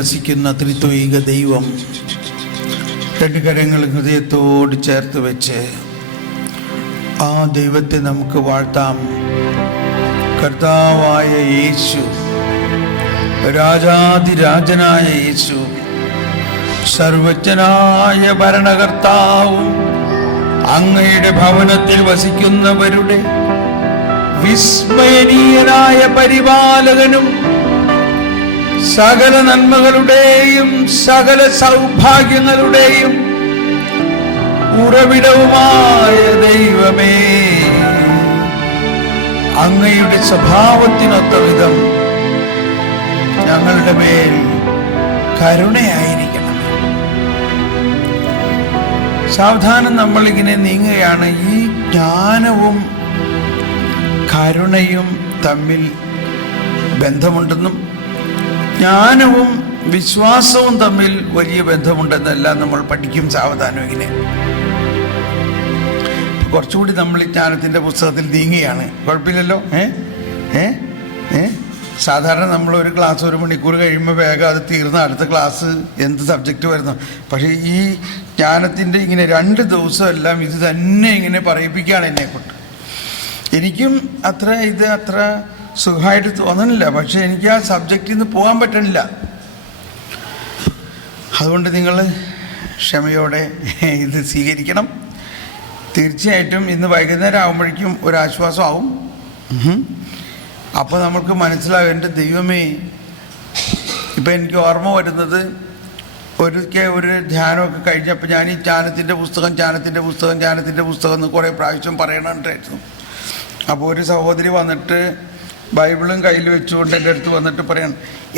വസിക്കുന്ന ത്രിത്വൈക ദൈവം രണ്ട് കരങ്ങൾ ഹൃദയത്തോട് ചേർത്ത് വെച്ച് ആ ദൈവത്തെ നമുക്ക് വാഴ്ത്താം. കർത്താവായ യേശു, രാജാതിരാജനായ യേശു, സർവജ്ഞനായ ഭരണകർത്താവും അങ്ങയുടെ ഭവനത്തിൽ വസിക്കുന്നവരുടെ വിസ്മയനീയനായ പരിപാലകനും സകല നന്മകളുടെയും സകല സൗഭാഗ്യങ്ങളുടെയും ഉറവിടവുമായ ദൈവമേ, അങ്ങയുടെ സ്വഭാവത്തിനൊത്ത വിധം ഞങ്ങളുടെ മേൽ കരുണയായിരിക്കണം. സാവധാനം നമ്മളിങ്ങനെ നീങ്ങുകയാണ്. ഈ ജ്ഞാനവും കരുണയും തമ്മിൽ ബന്ധമുണ്ടെന്നും ജ്ഞാനവും വിശ്വാസവും തമ്മിൽ വലിയ ബന്ധമുണ്ടെന്നെല്ലാം നമ്മൾ പഠിക്കും സാവധാനം. ഇങ്ങനെ കുറച്ചുകൂടി നമ്മൾ ഈ ജ്ഞാനത്തിൻ്റെ പുസ്തകത്തിൽ നീങ്ങുകയാണ്. കുഴപ്പമില്ലല്ലോ. സാധാരണ നമ്മളൊരു ക്ലാസ് 1 മണിക്കൂർ കഴിയുമ്പോൾ വേഗം അത് തീർന്ന അടുത്ത ക്ലാസ് എന്ത് സബ്ജക്റ്റ് വരുന്നു. പക്ഷേ ഈ ജ്ഞാനത്തിൻ്റെ ഇങ്ങനെ 2 ദിവസം എല്ലാം ഇത് തന്നെ ഇങ്ങനെ പറയിപ്പിക്കുകയാണ് എന്നെക്കൊണ്ട്. എനിക്കും അത്ര സുഖമായിട്ട് തോന്നണില്ല. പക്ഷെ എനിക്ക് ആ സബ്ജക്റ്റിൽ നിന്ന് പോകാൻ പറ്റണില്ല. അതുകൊണ്ട് നിങ്ങൾ ക്ഷമയോടെ ഇത് സ്വീകരിക്കണം. തീർച്ചയായിട്ടും ഇന്ന് വൈകുന്നേരം ആകുമ്പോഴേക്കും ഒരാശ്വാസമാവും. അപ്പോൾ നമുക്ക് മനസ്സിലാവും, എൻ്റെ ദൈവമേ. ഇപ്പം എനിക്ക് ഓർമ്മ വരുന്നത് ഒരു ധ്യാനമൊക്കെ കഴിഞ്ഞപ്പോൾ ഞാൻ ഈ ജ്ഞാനത്തിൻ്റെ പുസ്തകം എന്ന് കുറേ പ്രാവശ്യം പറയണുണ്ടായിരുന്നു. അപ്പോൾ ഒരു സഹോദരി വന്നിട്ട് ബൈബിളും കയ്യിൽ വെച്ചുകൊണ്ട് എൻ്റെ അടുത്ത് വന്നിട്ട് പറയണം,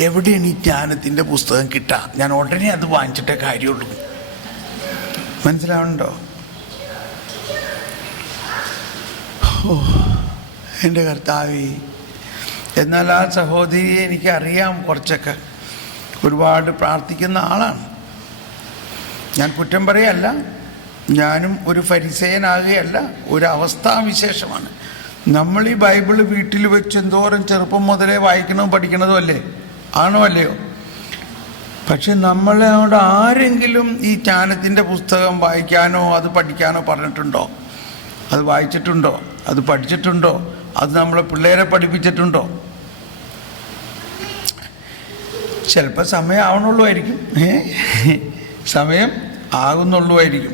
എവിടെയാണ് ഈ ജ്ഞാനത്തിൻ്റെ പുസ്തകം കിട്ടുക? ഞാൻ ഉടനെ അത് വാങ്ങിച്ചിട്ടേ കാര്യമുള്ളൂ. മനസ്സിലാവുന്നുണ്ടോ? ഓ എൻ്റെ കർത്താവേ. എന്നാൽ ആ സഹോദരിയെ എനിക്കറിയാം. കുറച്ചൊക്കെ ഒരുപാട് പ്രാർത്ഥിക്കുന്ന ആളാണ്. ഞാൻ കുറ്റം പറയല്ല. ഞാനും ഒരു ഫരിസേയനാകുകയല്ല. ഒരു അവസ്ഥാവിശേഷമാണ്. നമ്മൾ ഈ ബൈബിള് വീട്ടിൽ വെച്ച് എന്തോരം ചെറുപ്പം മുതലേ വായിക്കണതും പഠിക്കണതും അല്ലേ? ആണോ അല്ലയോ? പക്ഷെ നമ്മളോട് ആരെങ്കിലും ഈ ജ്ഞാനത്തിൻ്റെ പുസ്തകം വായിക്കാനോ അത് പഠിക്കാനോ പറഞ്ഞിട്ടുണ്ടോ? അത് വായിച്ചിട്ടുണ്ടോ? അത് പഠിച്ചിട്ടുണ്ടോ? അത് നമ്മളെ പിള്ളേരെ പഠിപ്പിച്ചിട്ടുണ്ടോ? ചിലപ്പോൾ സമയം ആവണുള്ളൂമായിരിക്കും. സമയം ആകുന്നുള്ളൂമായിരിക്കും.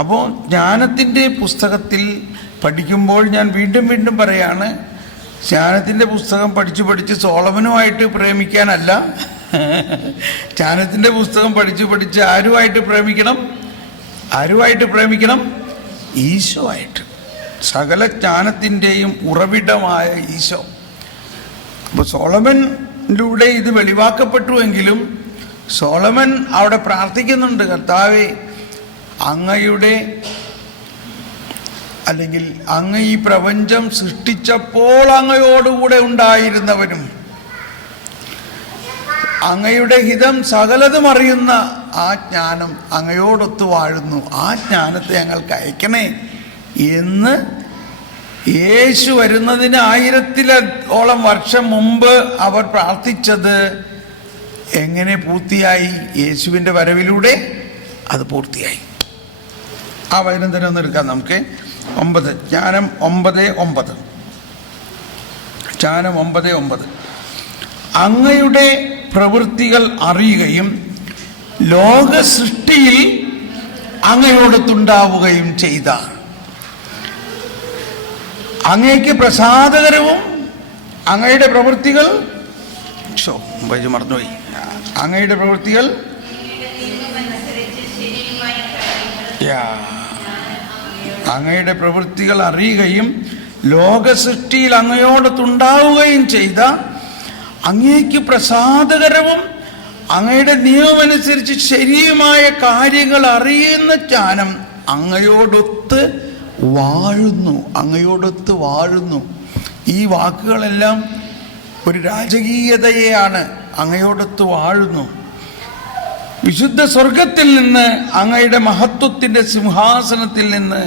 അപ്പോൾ ജ്ഞാനത്തിൻ്റെ പുസ്തകത്തിൽ പഠിക്കുമ്പോൾ ഞാൻ വീണ്ടും പറയാണ്, ജ്ഞാനത്തിൻ്റെ പുസ്തകം പഠിച്ച് സോളമനുമായിട്ട് പ്രേമിക്കാനല്ല. ജ്ഞാനത്തിൻ്റെ പുസ്തകം പഠിച്ച് ആരുമായിട്ട് പ്രേമിക്കണം? ഈശോ ആയിട്ട്. സകല ജ്ഞാനത്തിൻ്റെയും ഉറവിടമായ ഈശോ. അപ്പോൾ സോളമനിലൂടെ ഇത് വെളിവാക്കപ്പെട്ടുവെങ്കിലും സോളമൻ അവിടെ പ്രാർത്ഥിക്കുന്നുണ്ട്, കർത്താവേ, അങ്ങ് ഈ പ്രപഞ്ചം സൃഷ്ടിച്ചപ്പോൾ അങ്ങയോടുകൂടെ ഉണ്ടായിരുന്നവനും അങ്ങയുടെ ഹിതം സകലതും അറിയുന്ന ആ ജ്ഞാനം അങ്ങയോടൊത്ത് വാഴുന്നു. ആ ജ്ഞാനത്തെ ഞങ്ങൾക്ക് അയക്കണേ എന്ന് യേശു വരുന്നതിന് 1000-ഓളം വർഷം മുമ്പ് അവർ പ്രാർത്ഥിച്ചത് എങ്ങനെ പൂർത്തിയായി? യേശുവിൻ്റെ വരവിലൂടെ അത് പൂർത്തിയായി. ആ വചനം തന്നെ ഒന്ന് എടുക്കാം നമുക്ക്. 9 ജ്ഞാനം 9:9. ജ്ഞാനം 9:9. അങ്ങയുടെ പ്രവൃത്തികൾ അറിയുകയും ലോക സൃഷ്ടിയിൽ അങ്ങയോടൊത്തുണ്ടാവുകയും ചെയ്ത അങ്ങയ്ക്ക് പ്രസാദകരവും അങ്ങയുടെ പ്രവൃത്തികൾ മറന്നുപോയി. അങ്ങയുടെ പ്രവൃത്തികൾ അങ്ങയുടെ പ്രവൃത്തികൾ അറിയുകയും ലോക സൃഷ്ടിയിൽ അങ്ങയോടൊത്തുണ്ടാവുകയും ചെയ്ത അങ്ങേക്ക് പ്രസാദകരവും അങ്ങയുടെ നിയമമനുസരിച്ച് ശരിയുമായ കാര്യങ്ങൾ അറിയുന്ന ജ്ഞാനം അങ്ങയോടൊത്ത് വാഴുന്നു. ഈ വാക്കുകളെല്ലാം ഒരു രാജകീയതയെയാണ്. അങ്ങയോടൊത്ത് വാഴുന്നു. വിശുദ്ധ സ്വർഗത്തിൽ നിന്ന് അങ്ങയുടെ മഹത്വത്തിൻ്റെ സിംഹാസനത്തിൽ നിന്ന്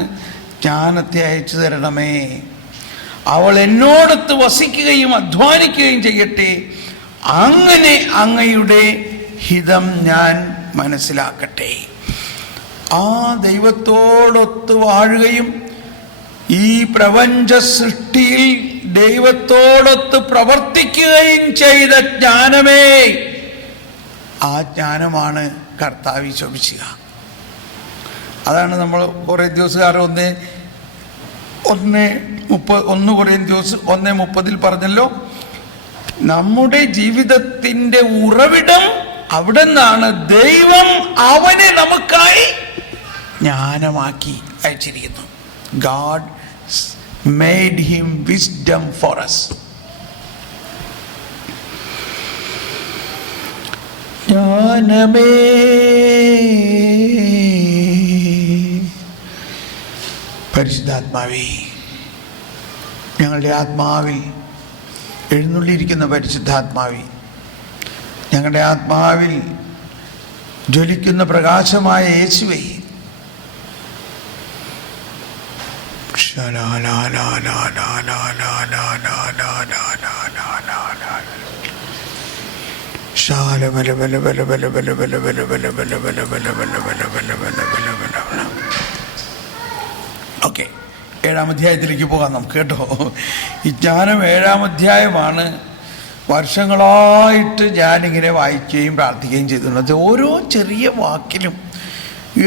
ജ്ഞാനത്തെ അയച്ചു തരണമേ. അവൾ എന്നോടൊത്ത് വസിക്കുകയും അധ്വാനിക്കുകയും ചെയ്യട്ടെ. അങ്ങനെ അങ്ങയുടെ ഹിതം ഞാൻ മനസ്സിലാക്കട്ടെ. ആ ദൈവത്തോടൊത്ത് വാഴുകയും ഈ പ്രപഞ്ച സൃഷ്ടിയിൽ ദൈവത്തോടൊത്ത് പ്രവർത്തിക്കുകയും ചെയ്ത ജ്ഞാനമേ, ആ ജ്ഞാനമാണ് കർത്താവ് ശോഭിക്കുക. അതാണ് നമ്മൾ കൊറിന്ത്യക്കാർ 1:30 പറഞ്ഞല്ലോ, നമ്മുടെ ജീവിതത്തിൻ്റെ ഉറവിടം അവിടെ നിന്നാണ്. ദൈവം അവനെ നമുക്കായി ജ്ഞാനമാക്കി അയച്ചിരിക്കുന്നു. God made him wisdom for us. ജ്ഞാനമേ പരിശുദ്ധാത്മാവേ, ഞങ്ങളുടെ ആത്മാവിൽ എഴുന്നള്ളിയിരിക്കുന്ന പരിശുദ്ധാത്മാവേ, ഞങ്ങളുടെ ആത്മാവിൽ ജ്വലിക്കുന്ന പ്രകാശമായ യേശുവേ, ഓക്കെ, 7-ാം അധ്യായത്തിലേക്ക് പോകാം നമുക്ക് കേട്ടോ. ഈ ജ്ഞാനം 7-ാം അധ്യായമാണ്. വർഷങ്ങളായിട്ട് ഞാനിങ്ങനെ വായിക്കുകയും പ്രാർത്ഥിക്കുകയും ചെയ്തിട്ടുണ്ട്. ഓരോ ചെറിയ വാക്കിലും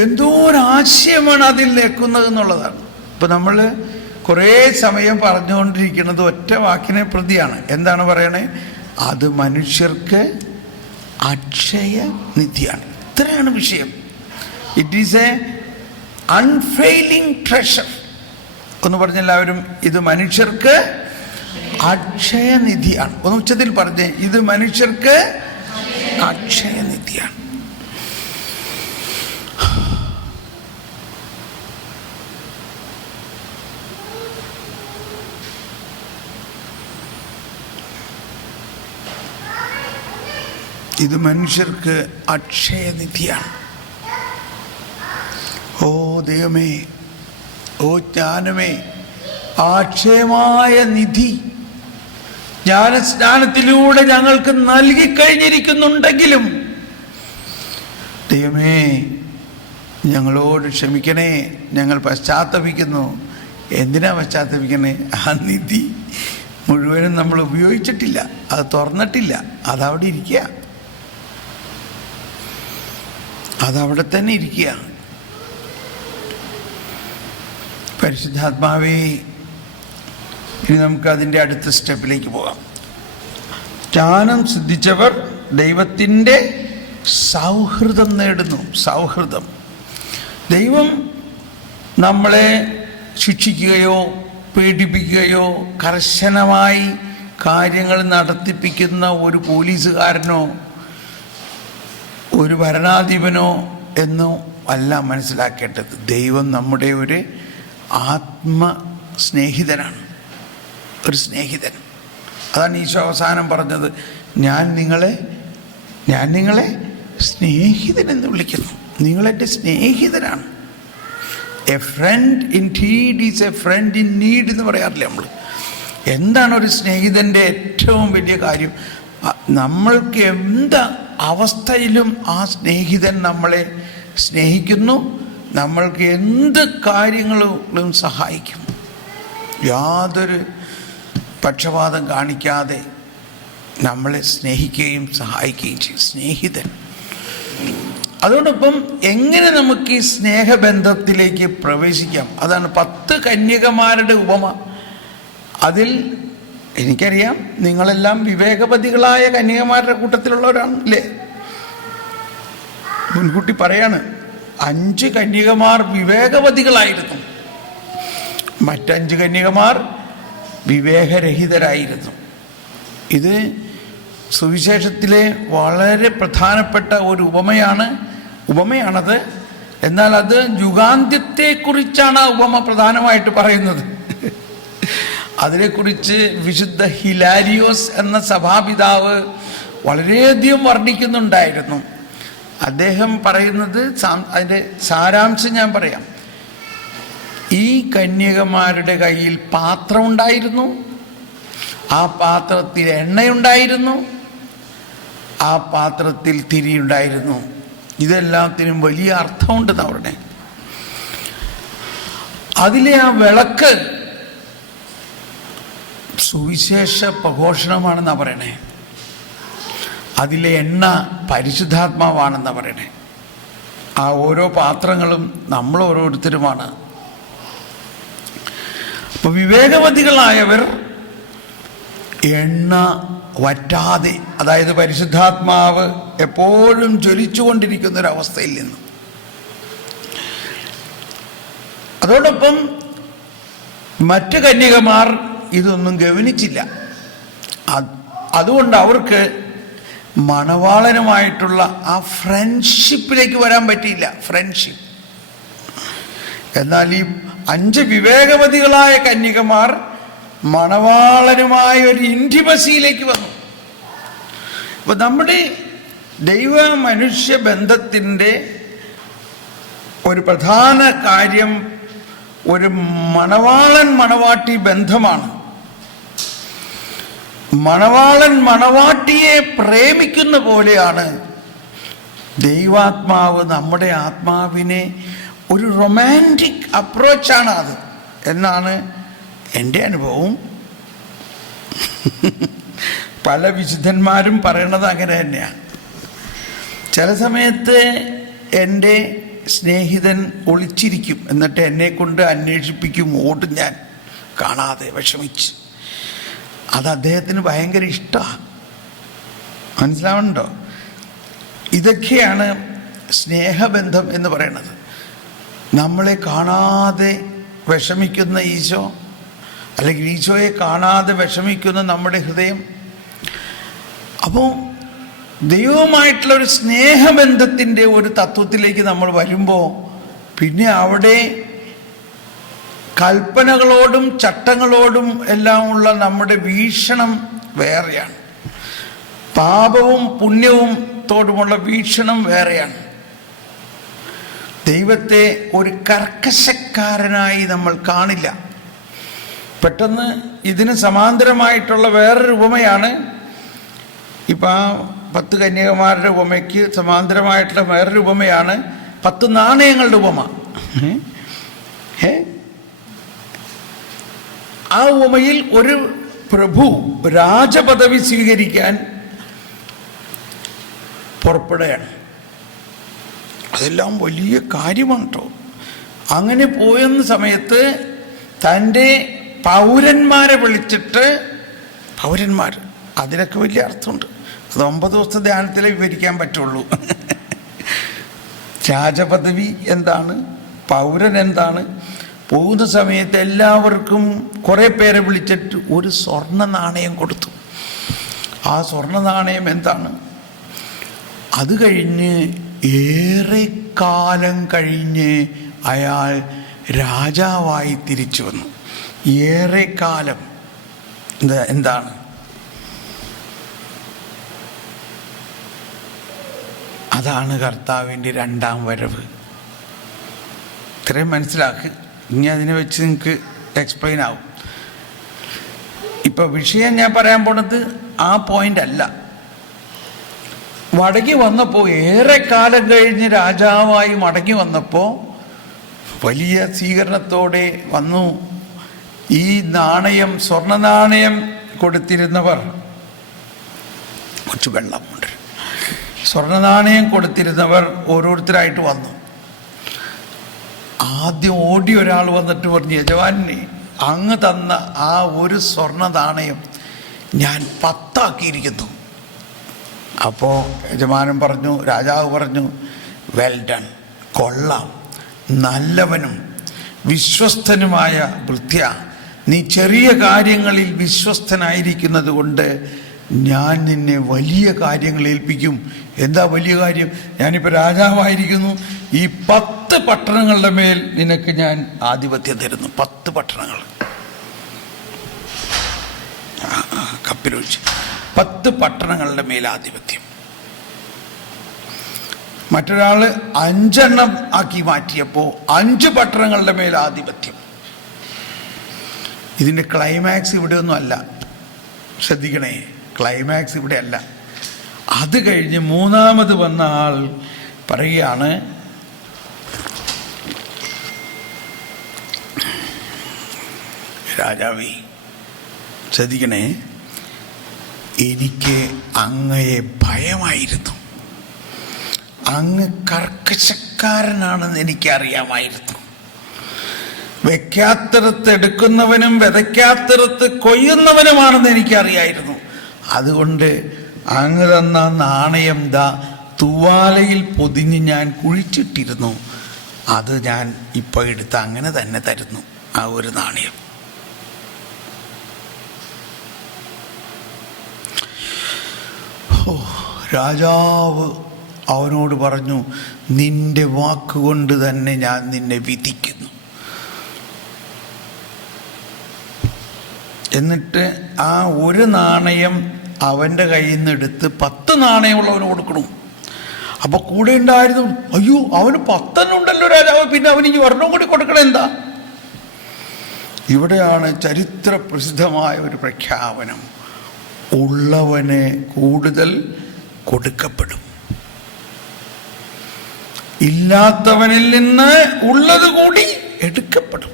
എന്തോ ഒരാശയമാണ് അതിൽ നിൽക്കുന്നത് എന്നുള്ളതാണ്. ഇപ്പം നമ്മൾ കുറേ സമയം പറഞ്ഞുകൊണ്ടിരിക്കുന്നത് ഒറ്റ വാക്കിനെ പ്രതിയാണ്. എന്താണ് പറയണേ? അത് മനുഷ്യർക്ക് അക്ഷയ നിധിയാണ്. ഇത്രയാണ് വിഷയം. It is a unfailing treasure. ഒന്ന് പറഞ്ഞെല്ലാവരും, ഇത് മനുഷ്യർക്ക് അക്ഷയനിധിയാണ്. ഒന്ന് ഉച്ചത്തിൽ പറഞ്ഞേ, ഇത് മനുഷ്യർക്ക് അക്ഷയനിധിയാണ്. ഇത് മനുഷ്യർക്ക് അക്ഷയനിധിയാണ്. ഓ ദൈവമേ, ഓ ജ്ഞാനമേ, അക്ഷയമായ നിധി ജ്ഞാനസ്നാനത്തിലൂടെ ഞങ്ങൾക്ക് നൽകിക്കഴിഞ്ഞിരിക്കുന്നുണ്ടെങ്കിലും ദൈവമേ ഞങ്ങളോട് ക്ഷമിക്കണേ. ഞങ്ങൾ പശ്ചാത്തപിക്കുന്നു. എന്തിനാ പശ്ചാത്തപിക്കണേ? ആ നിധി മുഴുവനും നമ്മൾ ഉപയോഗിച്ചിട്ടില്ല, അത് തുറന്നിട്ടില്ല, അതവിടെ ഇരിക്കുക, അതവിടെ തന്നെ ഇരിക്കുക. പരിശുദ്ധാത്മാവേ, ഇനി നമുക്ക് അതിൻ്റെ അടുത്ത സ്റ്റെപ്പിലേക്ക് പോകാം. ജ്ഞാനം സിദ്ധിച്ചവർ ദൈവത്തിൻ്റെ സൗഹൃദം നേടുന്നു. സൗഹൃദം. ദൈവം നമ്മളെ ശിക്ഷിക്കുകയോ പീഡിപ്പിക്കുകയോ കർശനമായി കാര്യങ്ങൾ നടത്തിപ്പിക്കുന്ന ഒരു പോലീസുകാരനോ ഒരു ഭരണാധിപനോ എന്നോ അല്ല മനസ്സിലാക്കേണ്ടത്. ദൈവം നമ്മുടെ ഒരു ആത്മസ്നേഹിതനാണ്, ഒരു സ്നേഹിതൻ. അതാണ് ഈശോ അവസാനം പറഞ്ഞത്, ഞാൻ നിങ്ങളെ സ്നേഹിതനെന്ന് വിളിക്കുന്നു. നിങ്ങളെൻ്റെ സ്നേഹിതനാണ്. A friend in need is a friend in need എന്ന് പറയാറില്ലേ നമ്മൾ? എന്താണ് ഒരു സ്നേഹിതൻ്റെ ഏറ്റവും വലിയ കാര്യം? നമ്മൾക്ക് എന്ത് അവസ്ഥയിലും ആ സ്നേഹിതൻ നമ്മളെ സ്നേഹിക്കുന്നു, നമ്മൾക്ക് എന്ത് കാര്യങ്ങളും സഹായിക്കും. യാതൊരു പക്ഷപാതം കാണിക്കാതെ നമ്മളെ സ്നേഹിക്കുകയും സഹായിക്കുകയും ചെയ്യും സ്നേഹിതൻ. അതോടൊപ്പം എങ്ങനെ നമുക്ക് ഈ സ്നേഹബന്ധത്തിലേക്ക് പ്രവേശിക്കാം? അതാണ് 10 കന്യകമാരുടെ ഉപമ. അതിൽ എനിക്കറിയാം നിങ്ങളെല്ലാം വിവേകവതികളായ കന്യകമാരുടെ കൂട്ടത്തിലുള്ളവരാണ് അല്ലേ? മുൻകൂട്ടി പറയാണ്, 5 കന്യകമാർ വിവേകവതികളായിരുന്നു, മറ്റ്5 കന്യകമാർ വിവേകരഹിതരായിരുന്നു. ഇത് സുവിശേഷത്തിലെ വളരെ പ്രധാനപ്പെട്ട ഒരു ഉപമയാണത്. എന്നാൽ അത് യുഗാന്ത്യത്തെക്കുറിച്ചാണ് ആ ഉപമ പ്രധാനമായിട്ട് പറയുന്നത്. അതിനെക്കുറിച്ച് വിശുദ്ധ ഹിലാരിയോസ് എന്ന സഭാപിതാവ് വളരെയധികം വർണ്ണിക്കുന്നുണ്ടായിരുന്നു. അദ്ദേഹം പറയുന്നത്, അതിൻ്റെ സാരാംശം ഞാൻ പറയാം. ഈ കന്യകമാരുടെ കയ്യിൽ പാത്രമുണ്ടായിരുന്നു, ആ പാത്രത്തിൽ എണ്ണയുണ്ടായിരുന്നു, ആ പാത്രത്തിൽ തിരിയുണ്ടായിരുന്നു. ഇതെല്ലാത്തിനും വലിയ അർത്ഥമുണ്ടെന്ന് പറഞ്ഞേ. അതിലെ ആ വിളക്ക് സുവിശേഷ പ്രഘോഷണമാണെന്നാ പറയണേ. അതിലെ എണ്ണ പരിശുദ്ധാത്മാവാണെന്നാ പറയണേ. ആ ഓരോ പാത്രങ്ങളും നമ്മൾ ഓരോരുത്തരുമാണ്. അപ്പൊ വിവേകവതികളായവർ എണ്ണ വറ്റാതെ, അതായത് പരിശുദ്ധാത്മാവ് എപ്പോഴും ജ്വലിച്ചുകൊണ്ടിരിക്കുന്ന ഒരവസ്ഥയിൽ നിന്ന്, അതോടൊപ്പം മറ്റ് കന്യകമാർ ഇതൊന്നും ഗവനിച്ചില്ല. അതുകൊണ്ട് അവർക്ക് മണവാളനുമായിട്ടുള്ള ആ ഫ്രണ്ട്ഷിപ്പിലേക്ക് വരാൻ പറ്റിയില്ല. ഫ്രണ്ട്ഷിപ്പ്. എന്നാൽ ഈ 5 വിവേകവതികളായ കന്യകമാർ മണവാളനുമായ ഒരു ഇൻറ്റിമസിയിലേക്ക് വന്നു. അപ്പൊ നമ്മുടെ ദൈവ മനുഷ്യ ബന്ധത്തിൻ്റെ ഒരു പ്രധാന കാര്യം ഒരു മണവാളൻ മണവാട്ടി ബന്ധമാണ്. മണവാളൻ മണവാട്ടിയെ പ്രേമിക്കുന്ന പോലെയാണ് ദൈവാത്മാവ് നമ്മുടെ ആത്മാവിനെ, ഒരു റൊമാൻറ്റിക് അപ്രോച്ചാണ് അത് എന്നാണ് എൻ്റെ അനുഭവം. പല വിശുദ്ധന്മാരും പറയണത് അങ്ങനെ തന്നെയാണ്. ചില സമയത്ത് എൻ്റെ സ്നേഹിതൻ ഒളിച്ചിരിക്കും, എന്നിട്ട് എന്നെ കൊണ്ട് അന്വേഷിപ്പിക്കും, ഓടും ഞാൻ കാണാതെ വിഷമിച്ച്. അത് അദ്ദേഹത്തിന് ഭയങ്കര ഇഷ്ടമാണ്. മനസ്സിലാവുന്നുണ്ടോ? ഇതൊക്കെയാണ് സ്നേഹബന്ധം എന്ന് പറയുന്നത്. നമ്മളെ കാണാതെ വിഷമിക്കുന്ന ഈശോ, അല്ലെങ്കിൽ ഈശോയെ കാണാതെ വിഷമിക്കുന്ന നമ്മുടെ ഹൃദയം. അപ്പോൾ ദൈവവുമായിട്ടുള്ള ഒരു സ്നേഹബന്ധത്തിൻ്റെ ഒരു തത്വത്തിലേക്ക് നമ്മൾ വരുമ്പോൾ പിന്നെ അവിടെ കൽപ്പനകളോടും ചട്ടങ്ങളോടും എല്ലാം ഉള്ള നമ്മുടെ വീക്ഷണം വേറെയാണ്. പാപവും പുണ്യവും തോടുമുള്ള വീക്ഷണം വേറെയാണ്. ദൈവത്തെ ഒരു കർക്കശക്കാരനായി നമ്മൾ കാണില്ല. പെട്ടെന്ന് ഇതിന് സമാന്തരമായിട്ടുള്ള വേറൊരു ഉപമയാണ്, ഇപ്പം ആ 10 കന്യകമാരുടെ ഉപമയ്ക്ക് സമാന്തരമായിട്ടുള്ള വേറൊരു ഉപമയാണ് 10 നാണയങ്ങളുടെ ഉപമ. ആ ഉപമയിൽ ഒരു പ്രഭു രാജപദവി സ്വീകരിക്കാൻ പുറപ്പെടുകയാണ്. അതെല്ലാം വലിയ കാര്യമാണ് കേട്ടോ. അങ്ങനെ പോയെന്ന സമയത്ത് തൻ്റെ പൗരന്മാരെ വിളിച്ചിട്ട്, പൗരന്മാർ, അതിനൊക്കെ വലിയ അർത്ഥമുണ്ട്. അത് 9 ദിവസത്തെ ധ്യാനത്തിലേ വിവരിക്കാൻ പറ്റുള്ളൂ. രാജപദവി എന്താണ്, പൗരൻ എന്താണ്. പോകുന്ന സമയത്ത് എല്ലാവർക്കും കുറേ പേരെ വിളിച്ചിട്ട് ഒരു സ്വർണ്ണ നാണയം കൊടുത്തു. ആ സ്വർണ്ണ നാണയം എന്താണ്? അത് കഴിഞ്ഞ് ഏറെക്കാലം കഴിഞ്ഞ് അയാൾ രാജാവായി തിരിച്ചു വന്നു. ഏറെക്കാലം എന്താണ്? അതാണ് കർത്താവിൻ്റെ 2ാം വരവ്. ഇത്രയും മനസ്സിലാക്കുക. ഇനി അതിനെ വെച്ച് നിങ്ങൾക്ക് എക്സ്പ്ലെയിൻ ആവും. ഇപ്പം വിഷയം ഞാൻ പറയാൻ പോണത് ആ പോയിന്റ് അല്ല. മടങ്ങി വന്നപ്പോൾ, ഏറെക്കാലം കഴിഞ്ഞ് രാജാവായി മടങ്ങി വന്നപ്പോൾ വലിയ സ്വീകരണത്തോടെ വന്നു. ഈ നാണയം, സ്വർണ്ണ നാണയം കൊടുത്തിരുന്നവർ, കുറച്ച് വെള്ളമുണ്ട്, സ്വർണ്ണ നാണയം കൊടുത്തിരുന്നവർ ഓരോരുത്തരായിട്ട് വന്നു. ആദ്യം ഓടി ഒരാൾ വന്നിട്ട് പറഞ്ഞു, യജമാനെ, അങ്ങ് തന്ന ആ ഒരു സ്വർണ്ണ നാണയം ഞാൻ 10 ആക്കിയിരിക്കുന്നു. അപ്പോൾ യജമാനൻ പറഞ്ഞു, രാജാവ് പറഞ്ഞു, വെൽ ഡൺ, കൊള്ളാം, നല്ലവനും വിശ്വസ്തനുമായ ഭൃത്യ, നീ ചെറിയ കാര്യങ്ങളിൽ വിശ്വസ്തനായിരിക്കുന്നത് കൊണ്ട് ഞാൻ നിന്നെ വലിയ കാര്യങ്ങൾ ഏൽപ്പിക്കും. എന്താ വലിയ കാര്യം? ഞാനിപ്പോൾ രാജാവായിരിക്കുന്നു, ഈ 10 പട്ടണങ്ങളുടെ മേൽ നിനക്ക് ഞാൻ ആധിപത്യം തരുന്നു. 10 പട്ടണങ്ങൾ കപ്പിലൊഴിച്ച് 10 പട്ടണങ്ങളുടെ മേൽ ആധിപത്യം. മറ്റൊരാൾ 5 എണ്ണം ആക്കി മാറ്റിയപ്പോൾ 5 പട്ടണങ്ങളുടെ മേൽ ആധിപത്യം. ഇതിൻ്റെ ക്ലൈമാക്സ് ഇവിടെ ഒന്നും അല്ല, ശ്രദ്ധിക്കണേ, ക്ലൈമാക്സ് ഇവിടെ അല്ല. അത് കഴിഞ്ഞ് മൂന്നാമത് വന്ന ആൾ പറയുകയാണ്, രാജാവേ ശ്രദ്ധിക്കണേ, എനിക്ക് അങ്ങയെ ഭയമായിരുന്നു, അങ്ങ് കർക്കശക്കാരനാണെന്ന് എനിക്കറിയാമായിരുന്നു, വെക്കാത്തിടത്ത് എടുക്കുന്നവനും വിതയ്ക്കാത്തിടത്ത് കൊയ്യുന്നവനുമാണെന്ന് എനിക്കറിയായിരുന്നു. അതുകൊണ്ട് അങ്ങ് തന്ന നാണയം തൂവാലയിൽ പൊതിഞ്ഞ് ഞാൻ കുഴിച്ചിട്ടിരുന്നു, അത് ഞാൻ ഇപ്പോൾ എടുത്ത് അങ്ങനെ തന്നെ തരുന്നു, ആ ഒരു നാണയം. രാജാവ് അവനോട് പറഞ്ഞു, നിന്റെ വാക്കുകൊണ്ട് തന്നെ ഞാൻ നിന്നെ വിധിക്കുന്നു. എന്നിട്ട് ആ ഒരു നാണയം അവൻ്റെ കയ്യിൽ നിന്ന് എടുത്ത് 10 നാണയമുള്ളവന് കൊടുക്കണം. അപ്പൊ കൂടെ ഉണ്ടായിരുന്നു, അയ്യോ അവന് 10 ഉണ്ടല്ലോ രാജാവ്, പിന്നെ അവനിക്ക് ഒരെണ്ണം കൂടി കൊടുക്കണം എന്താ? ഇവിടെയാണ് ചരിത്ര പ്രസിദ്ധമായ ഒരു പ്രഖ്യാപനം, ഉള്ളവന് കൂടുതൽ കൊടുക്കപ്പെടും, ഇല്ലാത്തവനിൽ നിന്ന് ഉള്ളത് കൂടി എടുക്കപ്പെടും.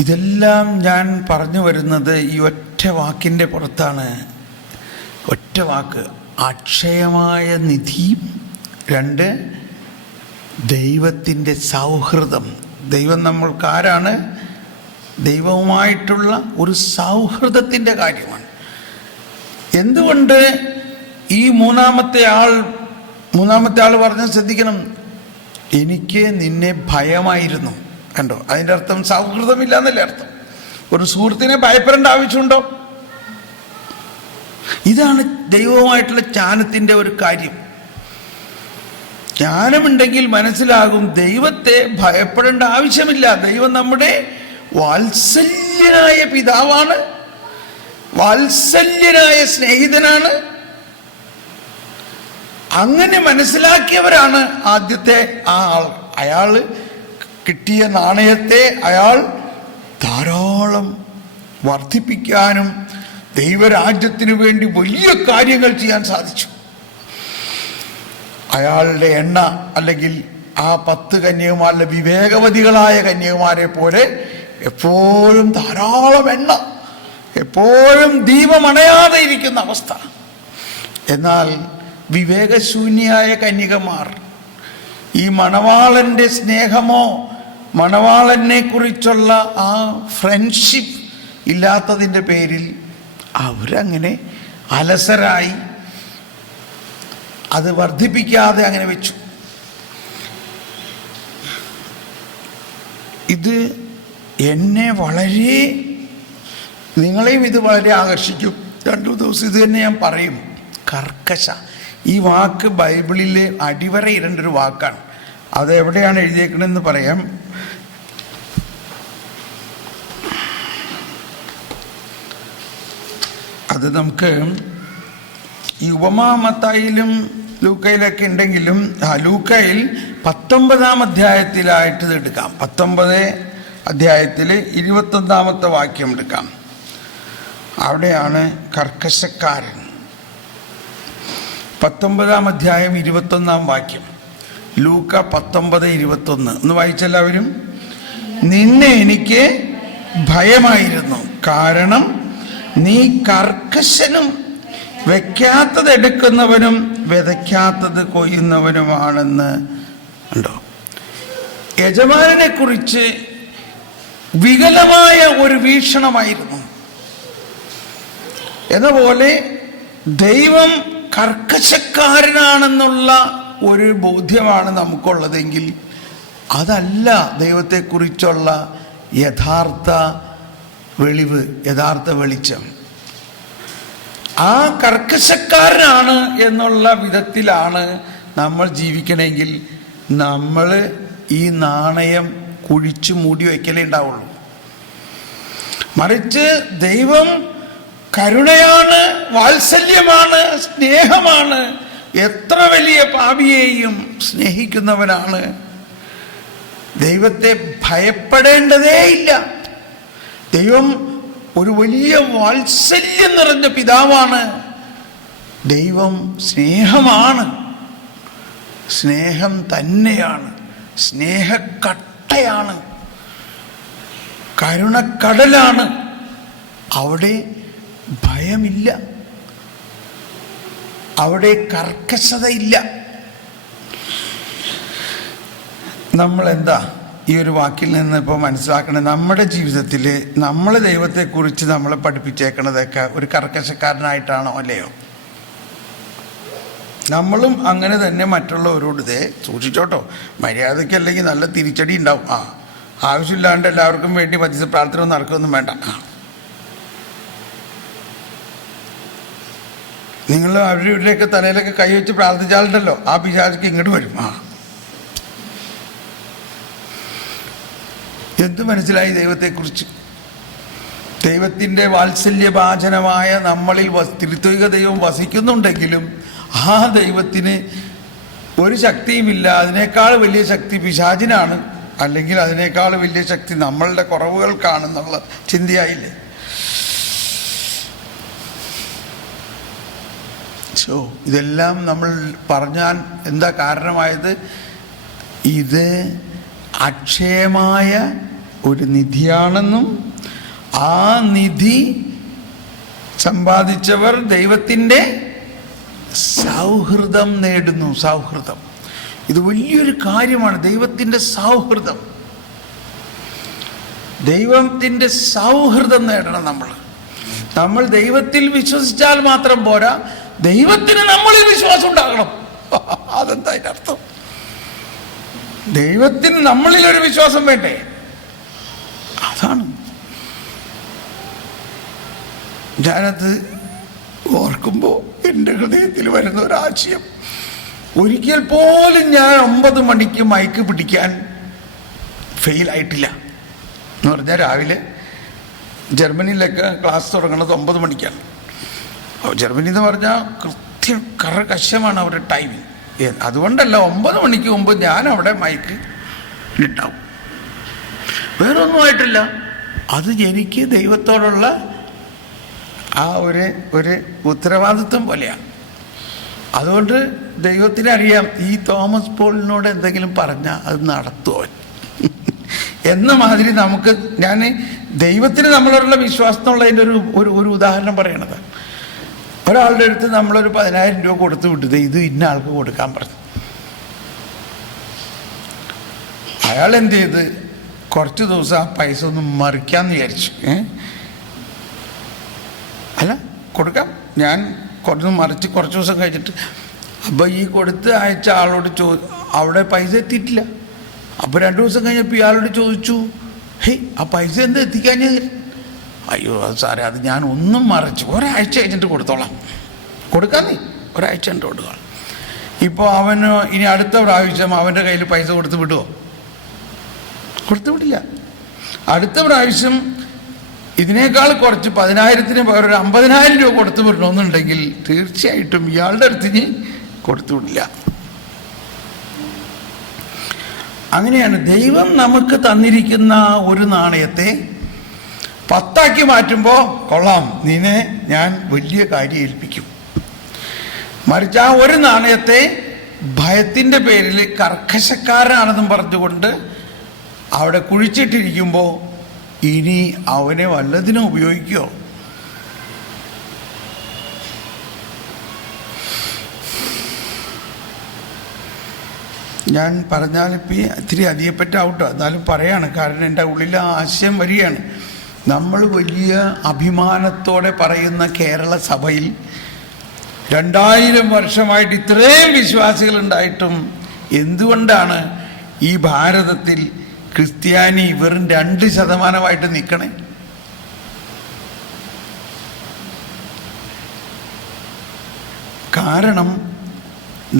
ഇതെല്ലാം ഞാൻ പറഞ്ഞു വരുന്നത് ഈ ഒറ്റ വാക്കിൻ്റെ പുറത്താണ്. ഒറ്റ വാക്ക്, അക്ഷയമായ നിധിയും, 2 ദൈവത്തിൻ്റെ സൗഹൃദം. ദൈവം നമ്മൾക്ക് ആരാണ്? ദൈവവുമായിട്ടുള്ള ഒരു സൗഹൃദത്തിൻ്റെ കാര്യമാണ്. എന്തുകൊണ്ട് ഈ മൂന്നാമത്തെ ആൾ പറഞ്ഞ ശ്രദ്ധിക്കണം, എനിക്ക് നിന്നെ ഭയമായിരുന്നു. കണ്ടോ, അതിൻ്റെ അർത്ഥം സൗഹൃദമില്ല എന്നല്ലേ അർത്ഥം. ഒരു സുഹൃത്തിനെ ഭയപ്പെടേണ്ട ആവശ്യമുണ്ടോ? ഇതാണ് ദൈവവുമായിട്ടുള്ള ജ്ഞാനത്തിൻ്റെ ഒരു കാര്യം. ജ്ഞാനമുണ്ടെങ്കിൽ മനസ്സിലാകും ദൈവത്തെ ഭയപ്പെടേണ്ട ആവശ്യമില്ല. ദൈവം നമ്മുടെ വാത്സല്യനായ പിതാവാണ്, വാത്സല്യനായ സ്നേഹിതനാണ്. അങ്ങനെ മനസ്സിലാക്കിയവരാണ് ആദ്യത്തെ ആ ആൾ. അയാൾ കിട്ടിയ നാണയത്തെ അയാൾ ധാരാളം വർദ്ധിപ്പിക്കാനും ദൈവരാജ്യത്തിനു വേണ്ടി വലിയ കാര്യങ്ങൾ ചെയ്യാൻ സാധിച്ചു. അയാളുടെ എണ്ണ, അല്ലെങ്കിൽ ആ 10 കന്യകമാരിലെ വിവേകവതികളായ കന്യകമാരെ പോലെ എപ്പോഴും ധാരാളം എണ്ണ, എപ്പോഴും ദീപമണയാതെ ഇരിക്കുന്ന അവസ്ഥ. എന്നാൽ വിവേകശൂന്യായ കന്യകമാർ ഈ മണവാളന്റെ സ്നേഹമോ മണവാളനെ കുറിച്ചുള്ള ആ ഫ്രണ്ട്ഷിപ്പ് ഇല്ലാത്തതിൻ്റെ പേരിൽ അവരങ്ങനെ അലസരായി അത് വർദ്ധിപ്പിക്കാതെ അങ്ങനെ വെച്ചു. ഇത് എന്നെ നിങ്ങളെയും ഇത് വളരെ ആകർഷിക്കും. 2 ദിവസം ഇത് തന്നെ ഞാൻ പറയും. കർക്കശ, ഈ വാക്ക് ബൈബിളിലെ അടിവരയിടേണ്ട ഒരു വാക്കാണ്. അത് എവിടെയാണ് എഴുതിയേക്കണമെന്ന് പറയാം. അത് നമുക്ക് ഈ ഉപമാമത്തായിലും ലൂക്കയിലൊക്കെ ഉണ്ടെങ്കിലും ലൂക്കയിൽ 19-ാം അധ്യായത്തിലായിട്ട് ഇത് എടുക്കാം. 19 അധ്യായത്തിൽ 21-ാമത്തെ വാക്യം എടുക്കാം. അവിടെയാണ് കർക്കശക്കാരൻ. 19-ാം അധ്യായം 21-ാം വാക്യം. ലൂക്ക 19:21 ഒന്ന് വായിച്ചെല്ലാവരും. നിന്നെ എനിക്ക് ഭയമായിരുന്നു, കാരണം നീ കർക്കശനും വെക്കാത്തത് എടുക്കുന്നവനും വിതയ്ക്കാത്തത് കൊയ്യുന്നവനുമാണെന്ന്. ഉണ്ടോ? യജമാനെ കുറിച്ച് വികലമായ ഒരു വീക്ഷണമായിരുന്നു. എന്നപോലെ ദൈവം കർക്കശക്കാരനാണെന്നുള്ള ഒരു ബോധ്യമാണ് നമുക്കുള്ളതെങ്കിൽ അതല്ല ദൈവത്തെക്കുറിച്ചുള്ള യഥാർത്ഥ വെളിവ്, യഥാർത്ഥ വെളിച്ചം. ആ കർക്കശക്കാരനാണ് എന്നുള്ള വിധത്തിലാണ് നമ്മൾ ജീവിക്കണമെങ്കിൽ നമ്മൾ ഈ നാണയം കുഴിച്ചു മൂടി വയ്ക്കലേ ഉണ്ടാവുള്ളൂ. മറിച്ച് ദൈവം കരുണയാണ്, വാത്സല്യമാണ്, സ്നേഹമാണ്, എത്ര വലിയ പാപിയെയും സ്നേഹിക്കുന്നവനാണ്. ദൈവത്തെ ഭയപ്പെടേണ്ടതേ ഇല്ല. ദൈവം ഒരു വലിയ വാത്സല്യം നിറഞ്ഞ പിതാവാണ്. ദൈവം സ്നേഹമാണ്, സ്നേഹം തന്നെയാണ്, സ്നേഹക്കട്ടയാണ്, കരുണക്കടലാണ്. അവിടെ ഭയമില്ല, അവിടെ കർക്കശതയില്ല. നമ്മളെന്താ ഈ ഒരു വാക്കിൽ നിന്ന് ഇപ്പോൾ മനസ്സിലാക്കണം? നമ്മുടെ ജീവിതത്തിൽ നമ്മൾ ദൈവത്തെക്കുറിച്ച് നമ്മളെ പഠിപ്പിച്ചേക്കണതൊക്കെ ഒരു കർക്കശക്കാരനായിട്ടാണോ? അല്ലയോ? നമ്മളും അങ്ങനെ തന്നെ മറ്റുള്ളവരോട് ഇതേ സൂക്ഷിച്ചോട്ടോ, മര്യാദയ്ക്ക് അല്ലെങ്കിൽ നല്ല തിരിച്ചടി ഉണ്ടാവും. ആവശ്യമില്ലാണ്ട് എല്ലാവർക്കും വേണ്ടി മധ്യസ്ഥ പ്രാർത്ഥന നടക്കുകയൊന്നും വേണ്ട. നിങ്ങൾ അവരുടെയൊക്കെ തലയിലൊക്കെ കൈവച്ച് പ്രാർത്ഥിച്ചാലുണ്ടല്ലോ ആ പിശാചിക്ക് ഇങ്ങോട്ട് വരും. എന്ത് മനസ്സിലായി ദൈവത്തെക്കുറിച്ച്? ദൈവത്തിൻ്റെ വാത്സല്യഭാചനമായ നമ്മളിൽ ത്രിത്വിക ദൈവം വസിക്കുന്നുണ്ടെങ്കിലും ആ ദൈവത്തിന് ഒരു ശക്തിയുമില്ല. അതിനേക്കാൾ വലിയ ശക്തി പിശാചിനാണ്, അല്ലെങ്കിൽ അതിനേക്കാൾ വലിയ ശക്തി നമ്മളുടെ കുറവുകൾക്കാണെന്നുള്ള ചിന്തയായില്ലേ? ഇതെല്ലാം നമ്മൾ പറഞ്ഞാൽ എന്താ കാരണമായത്? ഇത് അക്ഷയമായ ഒരു നിധിയാണെന്നും ആ നിധി സമ്പാദിച്ചവർ ദൈവത്തിൻ്റെ സൗഹൃദം നേടുന്നു. സൗഹൃദം ഇത് വലിയൊരു കാര്യമാണ്. ദൈവത്തിൻ്റെ സൗഹൃദം, ദൈവത്തിൻ്റെ സൗഹൃദം നേടണം. നമ്മൾ ദൈവത്തിൽ വിശ്വസിച്ചാൽ മാത്രം പോരാ, ദൈവത്തിന് നമ്മളിൽ വിശ്വാസം ഉണ്ടാകണം. അതെന്താ അതിൻ്റെ അർത്ഥം? ദൈവത്തിന് നമ്മളിൽ ഒരു വിശ്വാസം വേണ്ടേ? അതാണ്. ഞാനത് ഓർക്കുമ്പോൾ എൻ്റെ ഹൃദയത്തിൽ വരുന്ന ഒരാശയം, ഒരിക്കൽ പോലും ഞാൻ 9 മണിക്ക് മൈക്ക് പിടിക്കാൻ ഫെയിലായിട്ടില്ല. എന്ന് പറഞ്ഞാൽ രാവിലെ ജർമ്മനിയിലൊക്കെ ക്ലാസ് തുടങ്ങുന്നത് 9 മണിക്കാണ്. ജർമ്മനി എന്ന് പറഞ്ഞാൽ കൃത്യം കർക്കശമാണ് അവരുടെ ടൈമിങ്. അതുകൊണ്ടല്ല, 9 മണിക്ക് മുമ്പ് ഞാൻ അവിടെ മൈക്ക് ഉണ്ടാവും. വേറെ ഒന്നുമായിട്ടില്ല. അത് എനിക്ക് ദൈവത്തോടുള്ള ആ ഒരു ഉത്തരവാദിത്വം പോലെയാണ്. അതുകൊണ്ട് ദൈവത്തിനറിയാം ഈ തോമസ് പോളിനോട് എന്തെങ്കിലും പറഞ്ഞാൽ അത് നടത്തുവൻ എന്ന മാതിരി നമുക്ക്, ഞാൻ ദൈവത്തിന് നമ്മളോടുള്ള വിശ്വാസത്തിനുള്ളതിൻ്റെ ഒരു ഉദാഹരണം പറയണത്. ഒരാളുടെ അടുത്ത് നമ്മളൊരു 10,000 രൂപ കൊടുത്തു വിട്ടത്, ഇത് ഇന്ന ആൾക്ക് കൊടുക്കാൻ പറഞ്ഞു. അയാൾ എന്ത് ചെയ്ത് കുറച്ച് ദിവസം ആ പൈസ ഒന്ന് മറിക്കാമെന്ന് വിചാരിച്ചു. അല്ല, കൊടുക്കാം, ഞാൻ മറിച്ച് കുറച്ച് ദിവസം കഴിച്ചിട്ട്, അപ്പോൾ ഈ കൊടുത്ത് അയച്ച ആളോട് അവിടെ പൈസ എത്തിയിട്ടില്ല. അപ്പോൾ 2 ദിവസം കഴിഞ്ഞപ്പോൾ ഇയാളോട് ചോദിച്ചു, ആ പൈസ എന്താ എത്തിക്കാൻ? അയ്യോ അത് സാറേ, അത് ഞാൻ ഒന്നും മറിച്ച് ഒരാഴ്ച കഴിഞ്ഞിട്ട് കൊടുത്തോളാം. കൊടുക്കാം, നീ ഒരാഴ്ച കഴിഞ്ഞിട്ട് കൊടുത്തോളാം. ഇപ്പോൾ അവന് ഇനി അടുത്ത പ്രാവശ്യം അവൻ്റെ കയ്യിൽ പൈസ കൊടുത്ത് വിടുമോ? കൊടുത്തു വിടില്ല. അടുത്ത പ്രാവശ്യം ഇതിനേക്കാൾ കുറച്ച് 10,000-ന് പകരം ഒരു 50,000 രൂപ കൊടുത്തു വിടണമെന്നുണ്ടെങ്കിൽ തീർച്ചയായിട്ടും ഇയാളുടെ അടുത്തിന് കൊടുത്തു വിടില്ല. അങ്ങനെയാണ് ദൈവം നമുക്ക് തന്നിരിക്കുന്ന ഒരു നാണയത്തെ 10 മാറ്റുമ്പോൾ കൊള്ളാം, നിന്നെ ഞാൻ വലിയ കാര്യം ഏൽപ്പിക്കും. മറിച്ച് ആ ഒരു നാണയത്തെ ഭയത്തിൻ്റെ പേരിൽ കർക്കശക്കാരനാണെന്നും പറഞ്ഞുകൊണ്ട് അവിടെ കുഴിച്ചിട്ടിരിക്കുമ്പോൾ ഇനി അവനെ വല്ലതിനും ഉപയോഗിക്കുമോ? ഞാൻ പറഞ്ഞാലിപ്പോൾ ഇത്തിരി അധികപ്പറ്റാവട്ടോ, എന്നാലും പറയാണ്, കാരണം എൻ്റെ ഉള്ളിൽ ആ ആശയം വരികയാണ്. നമ്മൾ വലിയ അഭിമാനത്തോടെ പറയുന്ന കേരള സഭയിൽ 2000 വർഷമായിട്ട് ഇത്രയും വിശ്വാസികളുണ്ടായിട്ടും എന്തുകൊണ്ടാണ് ഈ ഭാരതത്തിൽ ക്രിസ്ത്യാനി വെറും 2% നിൽക്കണേ? കാരണം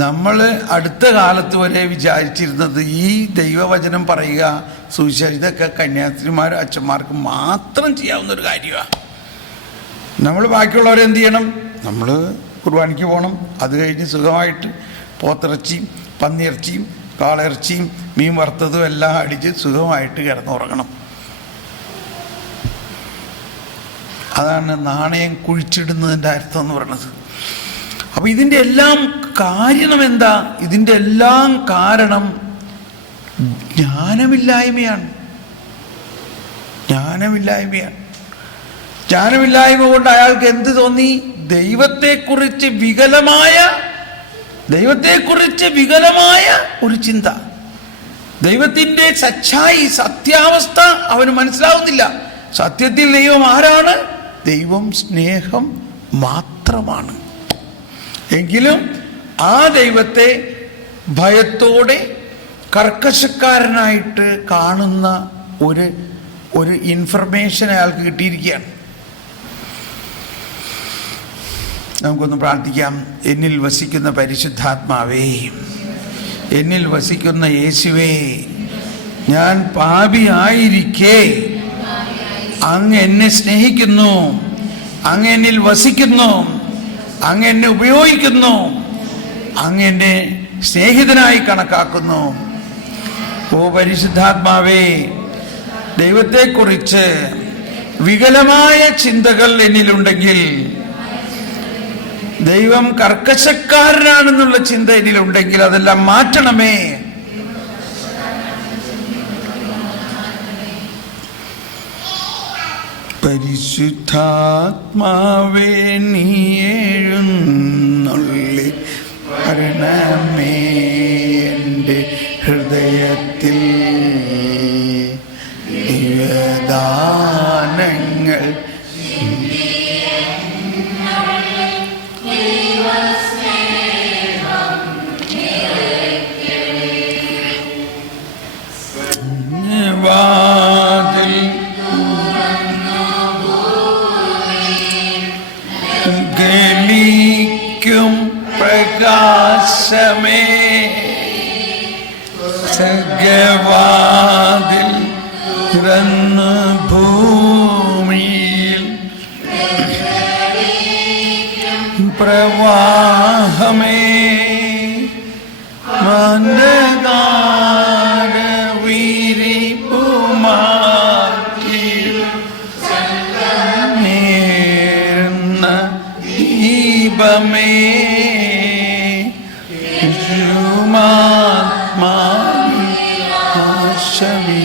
നമ്മൾ അടുത്ത കാലത്ത് വരെ വിചാരിച്ചിരുന്നത് ഈ ദൈവവചനം പറയുക, സുവിശേഷം, ഇതൊക്കെ കന്യാസ്ത്രീമാരും അച്ഛന്മാർക്ക് മാത്രം ചെയ്യാവുന്നൊരു കാര്യമാണ്. നമ്മൾ ബാക്കിയുള്ളവരെന്ത് ചെയ്യണം? നമ്മൾ കുർബാനയ്ക്ക് പോകണം, അത് കഴിഞ്ഞ് സുഖമായിട്ട് പോത്തിറച്ചിയും പന്നിയിറച്ചിയും കാളയിറച്ചിയും മീൻ വറുത്തതും എല്ലാം അടിച്ച് സുഖമായിട്ട് കിടന്നുറങ്ങണം. അതാണ് നാണയം കുഴിച്ചിടുന്നതിൻ്റെ അർത്ഥം എന്ന് പറയുന്നത്. അപ്പൊ ഇതിൻ്റെ എല്ലാം കാരണം എന്താ? ഇതിൻ്റെ എല്ലാം കാരണം ജ്ഞാനമില്ലായ്മയാണ്. ജ്ഞാനമില്ലായ്മ കൊണ്ട് അയാൾക്ക് എന്ത് തോന്നി? ദൈവത്തെക്കുറിച്ച് വികലമായ ഒരു ചിന്ത, ദൈവത്തിൻ്റെ സച്ചായി, സത്യാവസ്ഥ അവന് മനസ്സിലാവുന്നില്ല. സത്യത്തിൽ ദൈവം ആരാണ്? ദൈവം സ്നേഹം മാത്രമാണ്. എങ്കിലും ആ ദൈവത്തെ ഭയത്തോടെ കർക്കശക്കാരനായിട്ട് കാണുന്ന ഒരു ഇൻഫർമേഷൻ അയാൾക്ക് കിട്ടിയിരിക്കുകയാണ്. നമുക്കൊന്ന് പ്രാർത്ഥിക്കാം. എന്നിൽ വസിക്കുന്ന പരിശുദ്ധാത്മാവേ, എന്നിൽ വസിക്കുന്ന യേശുവേ, ഞാൻ പാപിയായിരിക്കെ അങ്ങ് എന്നെ സ്നേഹിക്കുന്നു, അങ്ങ് എന്നിൽ വസിക്കുന്നു, അങ്ങ് എന്നെ ഉപയോഗിക്കുന്നു, അങ്ങ് എന്നെ സ്നേഹിതനായി കണക്കാക്കുന്നു. ഓ പരിശുദ്ധാത്മാവേ, ദൈവത്തെക്കുറിച്ച് വികലമായ ചിന്തകൾ എന്നിലുണ്ടെങ്കിൽ, ദൈവം കർക്കശക്കാരനാണെന്നുള്ള ചിന്ത എന്നിലുണ്ടെങ്കിൽ അതെല്ലാം മാറ്റണമേ. പരിശുദ്ധാത്മാവേ, നീ എഴുന്നള്ളി വരണമേ എൻ്റെ ഹൃദയത്തിൽ. ദിവ്യദാനങ്ങൾ വാതിൽ ഗലിക്കും പ്രകാശമേ, സഗവാതിൽ തുറന്നു ഭൂമിയിൽ പ്രവാഹമേ, മന്ദകാര വീരിപ്പുമാറ്റി നേരുന്ന ദീപമേ,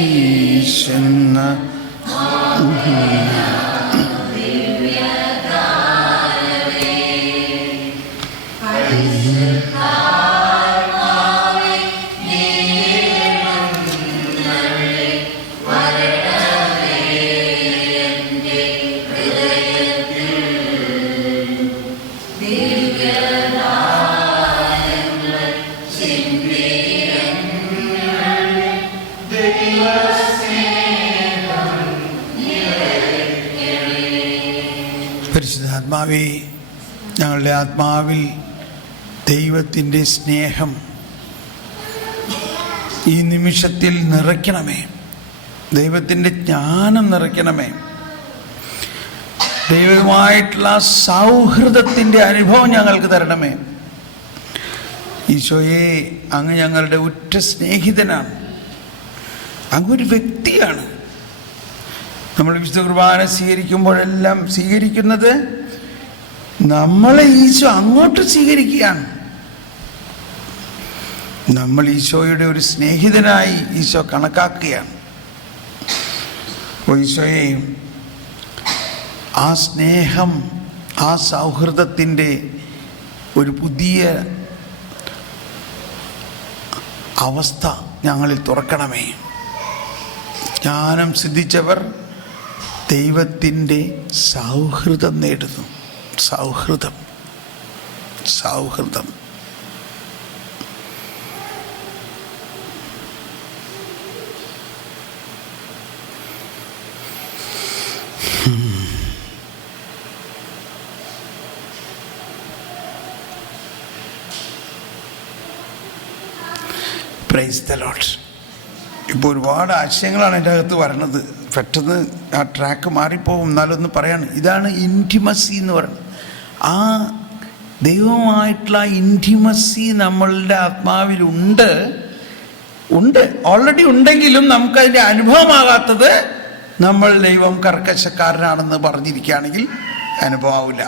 ആശവീശുന്ന പരിശുദ്ധാത്മാവേ, ഞങ്ങളുടെ ആത്മാവിൽ ദൈവത്തിൻ്റെ സ്നേഹം ഈ നിമിഷത്തിൽ നിറയ്ക്കണമേ. ദൈവത്തിൻ്റെ ജ്ഞാനം നിറയ്ക്കണമേ. ദൈവവുമായിട്ടുള്ള സൗഹൃദത്തിൻ്റെ അനുഭവം ഞങ്ങൾക്ക് തരണമേ. ഈശോയെ, അങ്ങ് ഞങ്ങളുടെ ഉറ്റ സ്നേഹിതനാണ്. അങ്ങൊരു വ്യക്തിയാണ്. നമ്മൾ വിശുദ്ധ കുർബാന സ്വീകരിക്കുമ്പോഴെല്ലാം സ്വീകരിക്കുന്നത് നമ്മളെ ഈശോ അങ്ങോട്ട് സ്വീകരിക്കുകയാണ്. നമ്മൾ ഈശോയുടെ ഒരു സ്നേഹിതനായി ഈശോ കണക്കാക്കുകയാണ്. ഈശോയെ, ആ സ്നേഹം, ആ സൗഹൃദത്തിൻ്റെ ഒരു പുതിയ അവസ്ഥ ഞങ്ങളിൽ തുറക്കണമേ. ജ്ഞാനം സിദ്ധിച്ചവർ ദൈവത്തിൻ്റെ സൗഹൃദം നേടുന്നു. സൗഹൃദം. Praise the Lord. ഇപ്പോൾ ഒരുപാട് ആശയങ്ങളാണ് എൻ്റെ അകത്ത് വരണത്. പെട്ടെന്ന് ആ ട്രാക്ക് മാറിപ്പോകും. എന്നാലൊന്ന് പറയാണ്. ഇതാണ് ഇൻറ്റിമസി എന്ന് പറയുന്നത്. ആ ദൈവമായിട്ടുള്ള ഇൻറ്റിമസി നമ്മളുടെ ആത്മാവിലുണ്ട്, ഓൾറെഡി ഉണ്ടെങ്കിലും നമുക്കതിൻ്റെ അനുഭവമാകാത്തത് നമ്മൾ ദൈവം കർക്കശക്കാരനാണെന്ന് പറഞ്ഞിരിക്കുകയാണെങ്കിൽ അനുഭവമാവില്ല.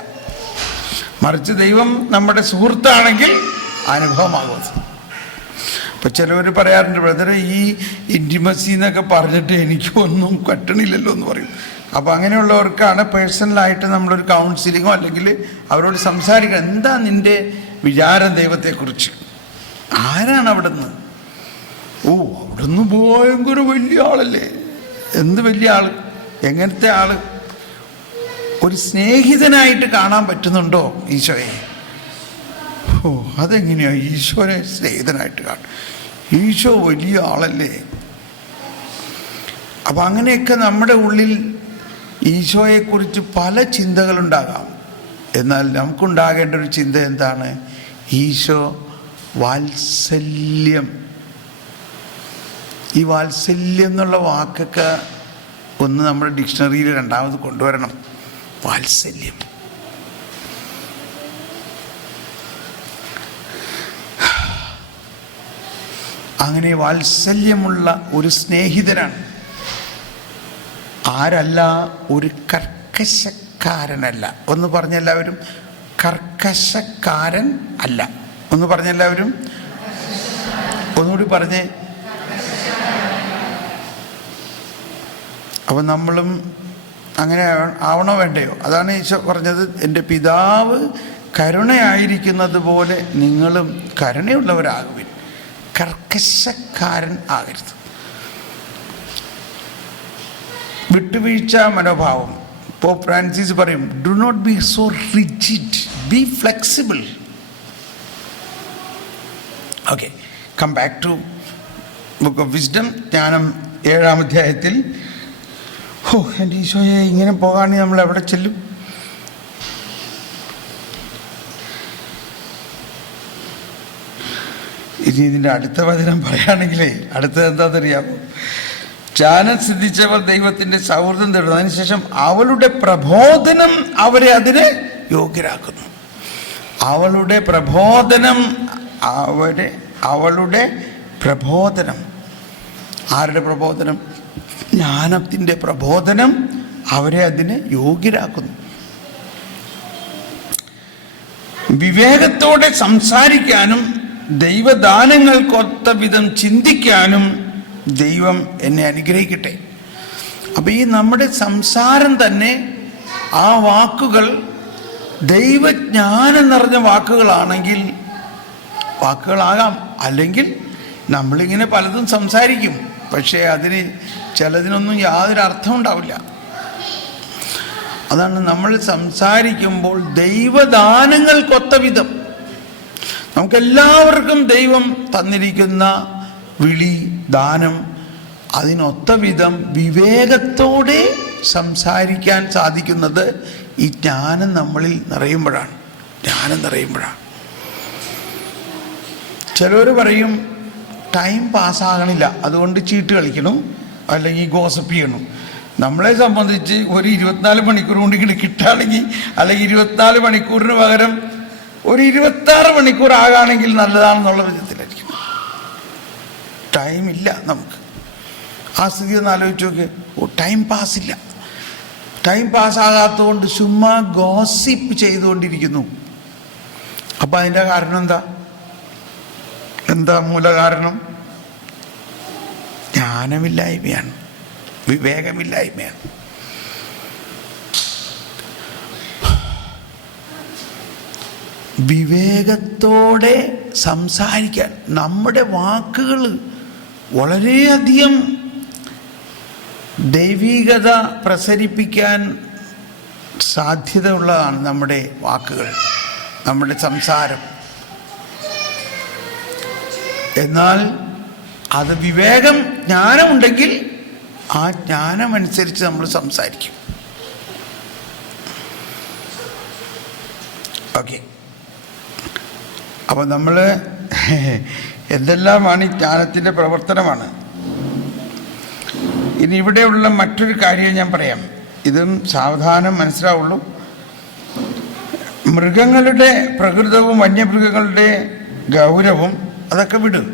മറിച്ച് ദൈവം നമ്മുടെ സുഹൃത്താണെങ്കിൽ അനുഭവമാകും. ഇപ്പം ചിലവർ പറയാറുണ്ട്, ബ്രദറെ ഈ ഇൻറ്റിമസി എന്നൊക്കെ പറഞ്ഞിട്ട് എനിക്കൊന്നും കട്ടണില്ലല്ലോ എന്ന് പറയും. അപ്പോൾ അങ്ങനെയുള്ളവർക്കാണ് പേഴ്സണലായിട്ട് നമ്മളൊരു കൗൺസിലിങ്ങോ അല്ലെങ്കിൽ അവരോട് സംസാരിക്കണം. എന്താ നിൻ്റെ വിചാരം ദൈവത്തെക്കുറിച്ച്? ആരാണ് അവിടെ നിന്ന്? ഓ, അവിടെ നിന്ന് ഭയങ്കര വലിയ ആളല്ലേ. എന്ത് വലിയ ആൾ? എങ്ങനത്തെ ആൾ? ഒരു സ്നേഹിതനായിട്ട് കാണാൻ പറ്റുന്നുണ്ടോ ഈശോയെ? ഓ, അതെങ്ങനെയാണ് ഈശോനെ സ്നേഹിതനായിട്ട് കാണും? ഈശോ വലിയ ആളല്ലേ. അപ്പം അങ്ങനെയൊക്കെ നമ്മുടെ ഉള്ളിൽ ഈശോയെക്കുറിച്ച് പല ചിന്തകളുണ്ടാകാം. എന്നാൽ നമുക്കുണ്ടാകേണ്ട ഒരു ചിന്ത എന്താണ്? ഈശോ വാത്സല്യം. ഈ വാത്സല്യം എന്നുള്ള വാക്കൊക്കെ ഒന്ന് നമ്മുടെ ഡിക്ഷണറിയിൽ രണ്ടാമത് കൊണ്ടുവരണം. വാത്സല്യം. അങ്ങനെ വാത്സല്യമുള്ള ഒരു സ്നേഹിതനാണ്. ആരല്ല? ഒരു കർക്കശക്കാരനല്ല. ഒന്ന് പറഞ്ഞെല്ലാവരും, കർക്കശക്കാരൻ അല്ല. ഒന്ന് പറഞ്ഞെല്ലാവരും, ഒന്നുകൂടി പറഞ്ഞേ. അപ്പം നമ്മളും അങ്ങനെ ആവണോ വേണ്ടയോ? അതാണ് ഈശോ പറഞ്ഞത്, എൻ്റെ പിതാവ് കരുണയായിരിക്കുന്നത് പോലെ നിങ്ങളും കരുണയുള്ളവരാകുവിൻ, കർക്കശക്കാരൻ ആകരുത്. വിട്ടുവീഴ്ച മനോഭാവം. പോപ്പ് ഫ്രാൻസിസ് പറയും, do not be so rigid, be flexible. Okay, come back to book of wisdom. ജ്ഞാനം 7-ാം അധ്യായത്തിൽ. ഓ, എൻ്റെ ഈശോയെ, ഇങ്ങനെ പോകാണെങ്കിൽ നമ്മൾ എവിടെ ചെല്ലും? ഇനി ഇതിൻ്റെ അടുത്ത വചനം പറയുകയാണെങ്കിലേ അടുത്തത് എന്താണെന്നറിയാമോ? ജ്ഞാനം സിദ്ധിച്ചവർ ദൈവത്തിൻ്റെ സൗഹൃദം തേടുന്നു, അതിനുശേഷം അവളുടെ പ്രബോധനം അവരെ അതിന് യോഗ്യരാക്കുന്നു. അവളുടെ പ്രബോധനം, അവളുടെ പ്രബോധനം. ആരുടെ പ്രബോധനം? ജ്ഞാനത്തിൻ്റെ പ്രബോധനം അവരെ അതിന് യോഗ്യരാക്കുന്നു. വിവേകത്തോടെ സംസാരിക്കാനും ദൈവദാനങ്ങൾക്കൊത്ത വിധം ചിന്തിക്കാനും ദൈവം എന്നെ അനുഗ്രഹിക്കട്ടെ. അപ്പം ഈ നമ്മുടെ സംസാരം തന്നെ, ആ വാക്കുകൾ ദൈവജ്ഞാനം നിറഞ്ഞ വാക്കുകളാണെങ്കിൽ വാക്കുകളാകാം. അല്ലെങ്കിൽ നമ്മളിങ്ങനെ പലതും സംസാരിക്കും, പക്ഷേ ചിലതിനൊന്നും യാതൊരു അർത്ഥം ഉണ്ടാവില്ല. അതാണ് നമ്മൾ സംസാരിക്കുമ്പോൾ ദൈവദാനങ്ങൾക്കൊത്ത വിധം, നമുക്കെല്ലാവർക്കും ദൈവം തന്നിരിക്കുന്ന വിളി, ദാനം, അതിനൊത്ത വിധം വിവേകത്തോടെ സംസാരിക്കാൻ സാധിക്കുന്നത് ഈ ജ്ഞാനം നമ്മളിൽ നിറയുമ്പോഴാണ്. ചിലർ പറയും ടൈം പാസ്സാകണില്ല, അതുകൊണ്ട് ചീട്ട് കളിക്കണം അല്ലെങ്കിൽ ഗോസപ്പ് ചെയ്യണം. നമ്മളെ സംബന്ധിച്ച് ഒരു 24 മണിക്കൂർ കൊണ്ട് ഇങ്ങനെ കിട്ടുകയാണെങ്കിൽ, അല്ലെങ്കിൽ 24 മണിക്കൂറിന് പകരം ഒരു 26 മണിക്കൂർ ആകാണെങ്കിൽ നല്ലതാണെന്നുള്ള വിധത്തിലായിരിക്കും. ടൈമില്ല നമുക്ക്. ആ സ്ഥിതി ഒന്ന് ആലോചിച്ച് നോക്ക്. ടൈം പാസ്സില്ല. ടൈം പാസ്സാകാത്തതുകൊണ്ട് ചുമ്മാ ഗോസിപ്പ് ചെയ്തുകൊണ്ടിരിക്കുന്നു. അപ്പം അതിൻ്റെ കാരണം എന്താ മൂലകാരണം? ജ്ഞാനമില്ലായ്മയാണ്, വിവേകമില്ലായ്മയാണ്. വിവേകത്തോടെ സംസാരിക്കാൻ നമ്മുടെ വാക്കുകൾ വളരെയധികം ദൈവികത പ്രസരിപ്പിക്കാൻ സാധ്യതയുള്ളതാണ്. നമ്മുടെ വാക്കുകൾ, നമ്മുടെ സംസാരം. എന്നാൽ അത് വിവേകം, ജ്ഞാനമുണ്ടെങ്കിൽ ആ ജ്ഞാനമനുസരിച്ച് നമ്മൾ സംസാരിക്കും. ഓക്കെ, അപ്പം നമ്മൾ എന്തെല്ലാമാണ് ഈ ജ്ഞാനത്തിൻ്റെ പ്രവർത്തനമാണ്. ഇനി ഇവിടെയുള്ള മറ്റൊരു കാര്യം ഞാൻ പറയാം, ഇതും സാവധാനം മനസ്സിലാവുള്ളൂ. മൃഗങ്ങളുടെ പ്രകൃതവും വന്യമൃഗങ്ങളുടെ ഗൗരവവും അതൊക്കെ വിടും.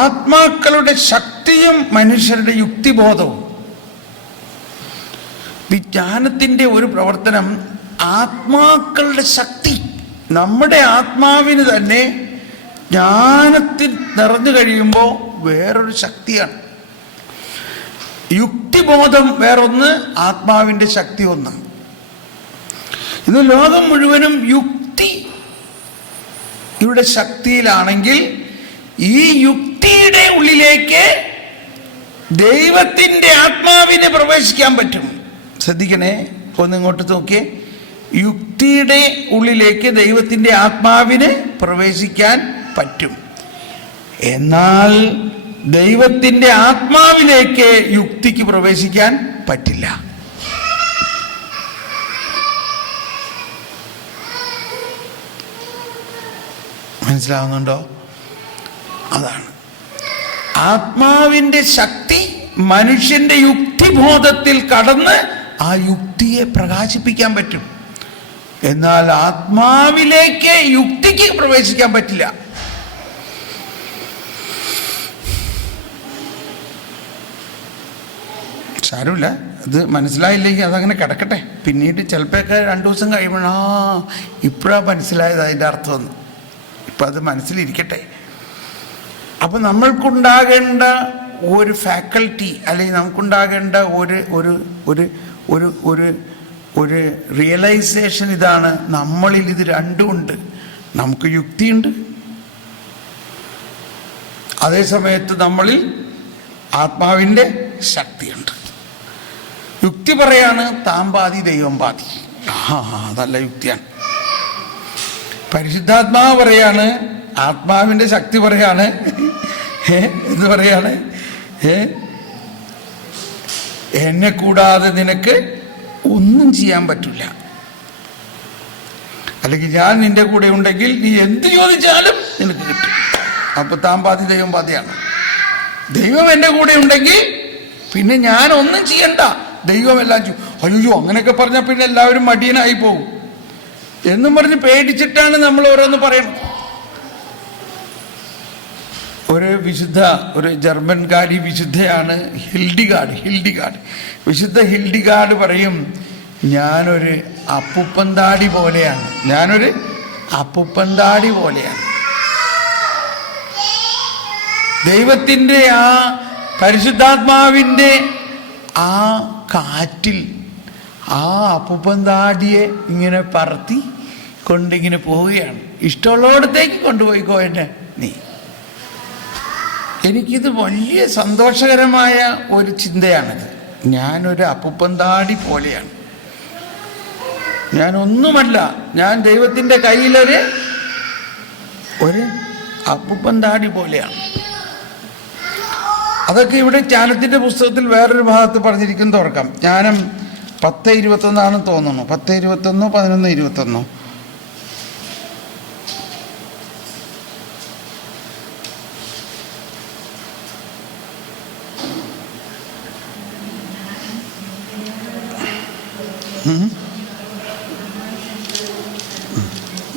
ആത്മാക്കളുടെ ശക്തിയും മനുഷ്യരുടെ യുക്തിബോധവും ജ്ഞാനത്തിൻ്റെ ഒരു പ്രവർത്തനം ആത്മാക്കളുടെ ശക്തി, നമ്മുടെ ആത്മാവിന് തന്നെ ജ്ഞാനത്തിൽ നിറഞ്ഞു കഴിയുമ്പോൾ വേറൊരു ശക്തിയാണ്. യുക്തിബോധം വേറൊന്ന്, ആത്മാവിൻ്റെ ശക്തി ഒന്ന്. ഇന്ന് ലോകം മുഴുവനും യുക്തിയുടെ ശക്തിയിലാണെങ്കിൽ ഈ യുക്തിയുടെ ഉള്ളിലേക്ക് ദൈവത്തിൻ്റെ ആത്മാവിനെ പ്രവേശിക്കാൻ പറ്റും. ശ്രദ്ധിക്കണേ, ഒന്ന് ഇങ്ങോട്ട് നോക്കിയേ. യുക്തിയുടെ ഉള്ളിലേക്ക് ദൈവത്തിൻ്റെ ആത്മാവിന് പ്രവേശിക്കാൻ പറ്റും. എന്നാൽ ദൈവത്തിൻ്റെ ആത്മാവിലേക്ക് യുക്തിക്ക് പ്രവേശിക്കാൻ പറ്റില്ല. മനസ്സിലാവുന്നുണ്ടോ? അതാണ് ആത്മാവിൻ്റെ ശക്തി മനുഷ്യന്റെ യുക്തിബോധത്തിൽ കടന്ന് ആ യുക്തിയെ പ്രകാശിപ്പിക്കാൻ പറ്റും. എന്നാൽ ആത്മാവിലേക്ക് യുക്തിക്ക് പ്രവേശിക്കാൻ പറ്റില്ല. സാരമില്ല, ഇത് മനസ്സിലായില്ലെങ്കിൽ അതങ്ങനെ കിടക്കട്ടെ. പിന്നീട് ചിലപ്പോഴൊക്കെ 2 ദിവസം കഴിയുമ്പോൾ ഇപ്പോഴാണ് മനസ്സിലായത് അതിൻ്റെ അർത്ഥമെന്ന്. ഇപ്പം അത് മനസ്സിലിരിക്കട്ടെ. അപ്പം നമ്മൾക്കുണ്ടാകേണ്ട ഒരു ഫാക്കൽറ്റി, അല്ലെങ്കിൽ നമുക്കുണ്ടാകേണ്ട ഒരു ഒരു ഒരു ഒരു ഒരു ഒരു റിയലൈസേഷൻ ഇതാണ്: നമ്മളിൽ ഇത് രണ്ടുമുണ്ട്. നമുക്ക് യുക്തിയുണ്ട്, അതേ സമയത്ത് നമ്മളിൽ ആത്മാവിൻ്റെ ശക്തിയുണ്ട്. യുക്തി പറയാണ് താൻ പാതി ദൈവം പാതി. അതല്ല യുക്തിയാണ്. പരിശുദ്ധാത്മാവ് പറയാണ്, ആത്മാവിൻ്റെ ശക്തി പറയാണ്, എന്ന് പറയാണ്, എന്നെ കൂടാതെ നിനക്ക് ഒന്നും ചെയ്യാൻ പറ്റില്ല. അല്ലെങ്കിൽ ഞാൻ നിന്റെ കൂടെ ഉണ്ടെങ്കിൽ നീ എന്ത് ചോദിച്ചാലും നിനക്ക് കിട്ടും. അപ്പൊ താൻ പാതി ദൈവം പാതിയാണ്. ദൈവം എൻ്റെ കൂടെ ഉണ്ടെങ്കിൽ പിന്നെ ഞാൻ ഒന്നും ചെയ്യണ്ട, ദൈവം എല്ലാം ചെയ്യും. അയ്യോ, അങ്ങനെയൊക്കെ പറഞ്ഞാൽ പിന്നെ എല്ലാവരും മടിയനായി പോകും എന്നും പറഞ്ഞ് പേടിച്ചിട്ടാണ് നമ്മൾ ഓരോന്ന് പറയണം. ഒരു ജർമ്മൻകാരി വിശുദ്ധയാണ് ഹിൽഡിഗാർഡ്. വിശുദ്ധ ഹിൽഡിഗാർഡ് പറയും, ഞാനൊരു അപ്പുപ്പന്താടി പോലെയാണ്. ദൈവത്തിൻ്റെ ആ പരിശുദ്ധാത്മാവിൻ്റെ ആ കാറ്റിൽ ആ അപ്പുപ്പന്താടിയെ ഇങ്ങനെ പറത്തി കൊണ്ടിങ്ങനെ പോവുകയാണ്. ഇഷ്ടമുള്ളിടത്തേക്ക് കൊണ്ടുപോയിക്കോ എന്നെ നീ. എനിക്കിത് വലിയ സന്തോഷകരമായ ഒരു ചിന്തയാണിത്. ഞാനൊരു അപ്പുപ്പന്താടി പോലെയാണ്. ഞാനൊന്നുമല്ല, ഞാൻ ദൈവത്തിൻ്റെ കയ്യിലൊരു അപ്പുപ്പന്താടി പോലെയാണ്. അതൊക്കെ ഇവിടെ ജ്ഞാനത്തിൻ്റെ പുസ്തകത്തിൽ വേറൊരു ഭാഗത്ത് പറഞ്ഞിരിക്കുന്നു. തുറക്കാം. ജ്ഞാനം 10:21 തോന്നുന്നു. 10:21, 11:21.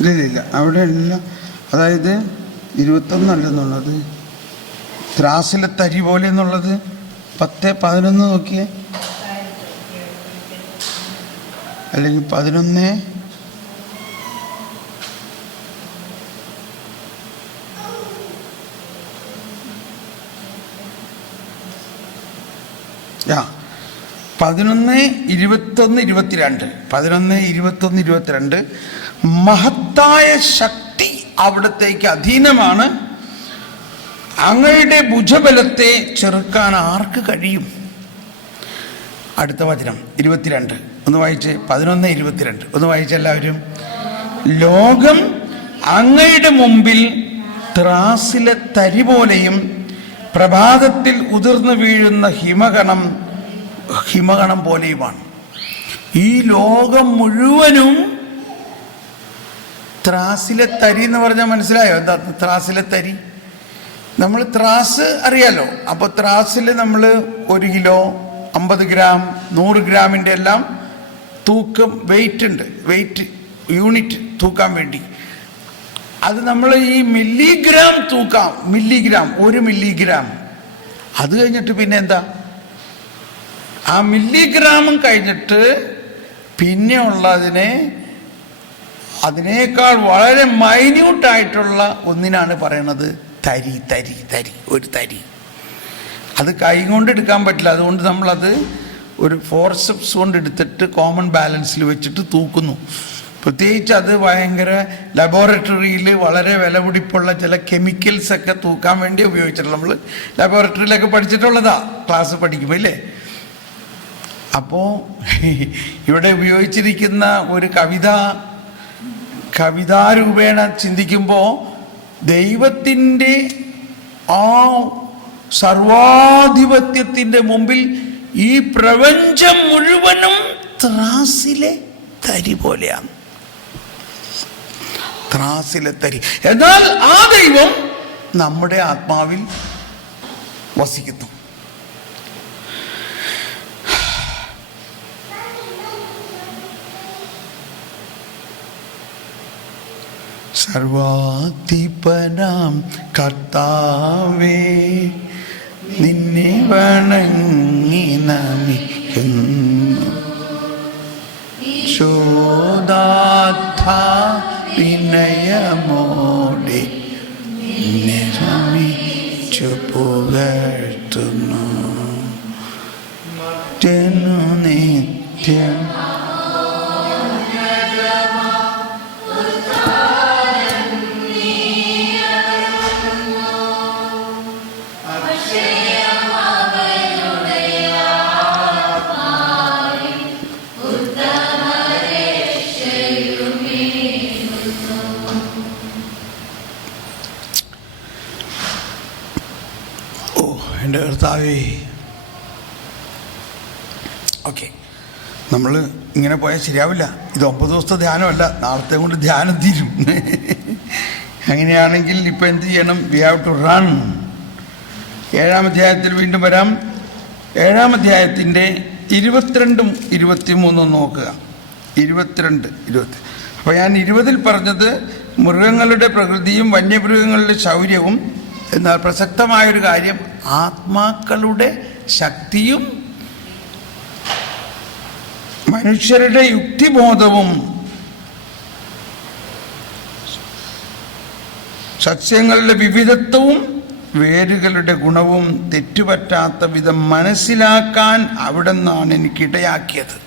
ഇല്ല, അവിടെ ഇല്ല. അതായത് 21 അല്ലെന്നുള്ളത്, ത്രാസിലെ തരി പോലെ എന്നുള്ളത് 10:11 നോക്കിയേ. അല്ലെങ്കിൽ 11 11, 21, 22. 11, 21, 22. മഹത്തായ ശക്തി അവിടത്തേക്ക് അധീനമാണ്. അങ്ങയുടെ ഭുജബലത്തെ ചെറുക്കാൻ ആർക്ക് കഴിയും? അടുത്ത വചനം 22 ഒന്ന് വായിച്ച്. 11, 22 ഒന്ന് വായിച്ച് എല്ലാവരും. ലോകം അങ്ങയുടെ മുമ്പിൽ ത്രാസിലെ തരി പോലെയും പ്രഭാതത്തിൽ ഉതിർന്നു വീഴുന്ന ഹിമകണം പോലെയുമാണ്. ഈ ലോകം മുഴുവനും ത്രാസിലെ തരി എന്ന് പറഞ്ഞാൽ മനസ്സിലായോ എന്താ ത്രാസിലെ തരി? നമ്മൾ ത്രാസ് അറിയാലോ. അപ്പോൾ ത്രാസിൽ നമ്മൾ 1 കിലോ, 50 ഗ്രാം, 100 ഗ്രാമിൻ്റെ എല്ലാം തൂക്കം വെയിറ്റ് ഉണ്ട്. വെയിറ്റ് യൂണിറ്റ് തൂക്കാൻ വേണ്ടി അത് നമ്മൾ ഈ മില്ലിഗ്രാം തൂക്കാം. 1 മില്ലിഗ്രാം. അത് കഴിഞ്ഞിട്ട് പിന്നെ എന്താ? ആ മില്ലിഗ്രാമും കഴിഞ്ഞിട്ട് പിന്നെ ഉള്ളതിനെ അതിനേക്കാൾ വളരെ മൈന്യൂട്ടായിട്ടുള്ള ഒന്നിനാണ് പറയണത് തരി തരി തരി, ഒരു തരി. അത് കൈ കൊണ്ട് എടുക്കാൻ പറ്റില്ല. അതുകൊണ്ട് നമ്മളത് ഒരു ഫോർസെപ്സ് കൊണ്ട് എടുത്തിട്ട് കോമൺ ബാലൻസിൽ വെച്ചിട്ട് തൂക്കുന്നു. പ്രത്യേകിച്ച് അത് ഭയങ്കര ലബോറട്ടറിയിൽ വളരെ വിലപിടിപ്പുള്ള ചില കെമിക്കൽസൊക്കെ തൂക്കാൻ വേണ്ടി ഉപയോഗിച്ചിട്ടുള്ള, നമ്മൾ ലബോറട്ടറിയിലൊക്കെ പഠിച്ചിട്ടുള്ളതാ ക്ലാസ് പഠിക്കുമ്പോൾ ഇല്ലേ. അപ്പോൾ ഇവിടെ ഉപയോഗിച്ചിരിക്കുന്ന ഒരു കവിതാരൂപേണ ചിന്തിക്കുമ്പോൾ ദൈവത്തിൻ്റെ ആ സർവാധിപത്യത്തിൻ്റെ മുമ്പിൽ ഈ പ്രപഞ്ചം മുഴുവനും ത്രാസിലെ തരി പോലെയാണ്. ത്രാസിലെ തരി. എന്നാൽ ആ ദൈവം നമ്മുടെ ആത്മാവിൽ വസിക്കുന്നു. സർവാധിപനാം കർത്താവേ, നിന്നെ വണങ്ങി നമിക്കുന്നു. ശോദാത്ഥ വിനയമോടെ നിന്നെ നമിച്ചു പുകഴ്ത്തുന്നു. നിത്യം എൻ്റെ കർത്താവേ. ഓക്കെ, നമ്മൾ ഇങ്ങനെ പോയാൽ ശരിയാവില്ല. ഇത് 9 ദിവസത്തെ ധ്യാനമല്ല, നാളത്തെ കൊണ്ട് ധ്യാനം തീരും. അങ്ങനെയാണെങ്കിൽ ഇപ്പം എന്ത് ചെയ്യണം? We have to run. 7-ാം അധ്യായത്തിൽ വീണ്ടും വരാം. 7-ാം അധ്യായത്തിൻ്റെ 22ഉം 23ഉം നോക്കുക. 22, 20. അപ്പോൾ ഞാൻ 20-ൽ പറഞ്ഞത് മൃഗങ്ങളുടെ പ്രകൃതിയും വന്യമൃഗങ്ങളുടെ ശൗര്യവും. എന്നാൽ പ്രസക്തമായൊരു കാര്യം ആത്മാക്കളുടെ ശക്തിയും മനുഷ്യരുടെ യുക്തിബോധവും സസ്യങ്ങളുടെ വിവിധത്വവും വേരുകളുടെ ഗുണവും തെറ്റുപറ്റാത്ത വിധം മനസ്സിലാക്കാൻ അവിടെ നിന്നാണ് എനിക്കിടയാക്കിയത്.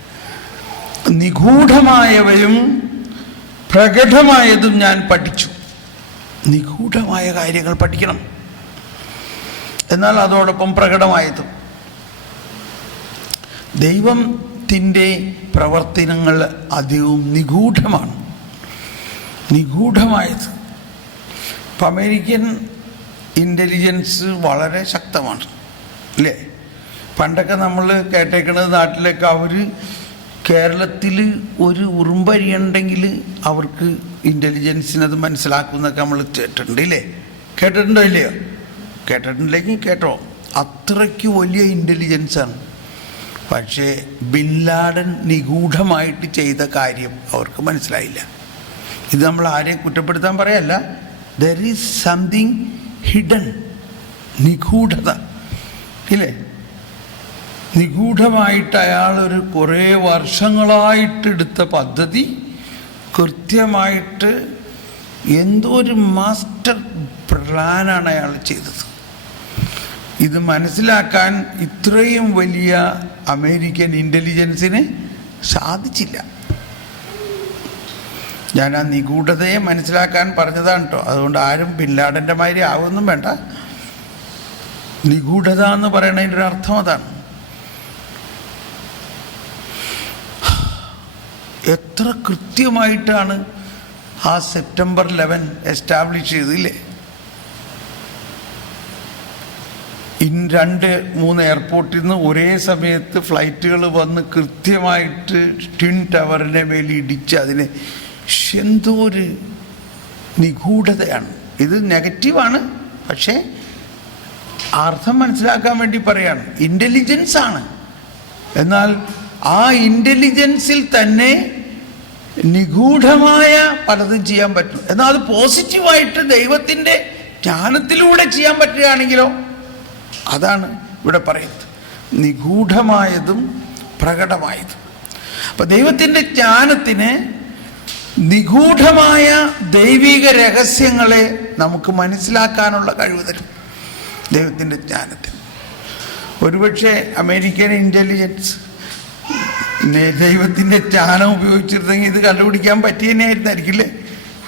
നിഗൂഢമായവയും പ്രകടമായതും ഞാൻ പഠിച്ചു. നിഗൂഢമായ കാര്യങ്ങൾ പഠിക്കണം, എന്നാൽ അതോടൊപ്പം പ്രകടമായതും. ദൈവത്തിൻ്റെ പ്രവർത്തനങ്ങൾ അധികവും നിഗൂഢമാണ്, നിഗൂഢമായത്. ഇപ്പം അമേരിക്കൻ ഇൻ്റലിജൻസ് വളരെ ശക്തമാണ് അല്ലേ? പണ്ടൊക്കെ നമ്മൾ കേട്ടേക്കുന്നത് നാട്ടിലൊക്കെ അവർ കേരളത്തിൽ ഒരു ഉറുമ്പരിയുണ്ടെങ്കിൽ അവർക്ക് ഇൻ്റലിജൻസിനത് മനസ്സിലാക്കുന്നൊക്കെ നമ്മൾ കേട്ടിട്ടുണ്ട് ഇല്ലേ? കേട്ടിട്ടുണ്ടോ ഇല്ലയോ? കേട്ടിട്ടുണ്ടെങ്കിൽ കേട്ടോ. അത്രയ്ക്ക് വലിയ ഇൻ്റലിജൻസാണ്. പക്ഷേ ബിൻ ലാഡൻ നിഗൂഢമായിട്ട് ചെയ്ത കാര്യം അവർക്ക് മനസ്സിലായില്ല. ഇത് നമ്മൾ ആരെയും കുറ്റപ്പെടുത്താൻ പറയല്ല. ദർ ഈസ് സംതിങ് ഹിഡൻ, നിഗൂഢത ഇല്ലേ? നിഗൂഢമായിട്ട് അയാളൊരു കുറേ വർഷങ്ങളായിട്ടെടുത്ത പദ്ധതി കൃത്യമായിട്ട് എന്തോ ഒരു മാസ്റ്റർ പ്ലാനാണ് അയാൾ ചെയ്തത്. ഇത് മനസ്സിലാക്കാൻ ഇത്രയും വലിയ അമേരിക്കൻ ഇൻ്റലിജൻസിന് സാധിച്ചില്ല. ഞാൻ ആ നിഗൂഢതയെ മനസ്സിലാക്കാൻ പറഞ്ഞതാണ് കേട്ടോ. അതുകൊണ്ട് ആരും ബിൻ ലാഡൻ്റെ മാതിരി ആവുമൊന്നും വേണ്ട. നിഗൂഢത എന്ന് പറയുന്നതിൻ്റെ ഒരു അർത്ഥം അതാണ്. എത്ര കൃത്യമായിട്ടാണ് ആ സെപ്റ്റംബർ 11 എസ്റ്റാബ്ലിഷ് ചെയ്തില്ലേ? 2-3 എയർപോർട്ടിൽ നിന്ന് ഒരേ സമയത്ത് ഫ്ലൈറ്റുകൾ വന്ന് കൃത്യമായിട്ട് ട്വിൻ ടവറിനെ മേൽ ഇടിച്ച് അതിനെ എന്തോ ഒരു നിഗൂഢതയാണ്. ഇത് നെഗറ്റീവാണ്, പക്ഷേ അർത്ഥം മനസ്സിലാക്കാൻ വേണ്ടി പറയാണ്. ഇൻ്റലിജൻസ് ആണ്. എന്നാൽ ആ ഇൻ്റലിജൻസിൽ തന്നെ നിഗൂഢമായ പലതും ചെയ്യാൻ പറ്റും. എന്നാൽ അത് പോസിറ്റീവായിട്ട് ദൈവത്തിൻ്റെ ജ്ഞാനത്തിലൂടെ ചെയ്യാൻ പറ്റുകയാണെങ്കിലോ, അതാണ് ഇവിടെ പറയുന്നത്. നിഗൂഢമായതും പ്രകടമായതും. അപ്പം ദൈവത്തിൻ്റെ ജ്ഞാനത്തിന് നിഗൂഢമായ ദൈവിക രഹസ്യങ്ങളെ നമുക്ക് മനസ്സിലാക്കാനുള്ള കഴിവ് തരും ദൈവത്തിൻ്റെ ജ്ഞാനത്തിന്. ഒരുപക്ഷെ അമേരിക്കൻ ഇൻ്റലിജൻസ് ദൈവത്തിൻ്റെ ജ്ഞാനം ഉപയോഗിച്ചിരുന്നെങ്കിൽ ഇത് കണ്ടുപിടിക്കാൻ പറ്റി തന്നെയായിരുന്നായിരിക്കില്ലേ?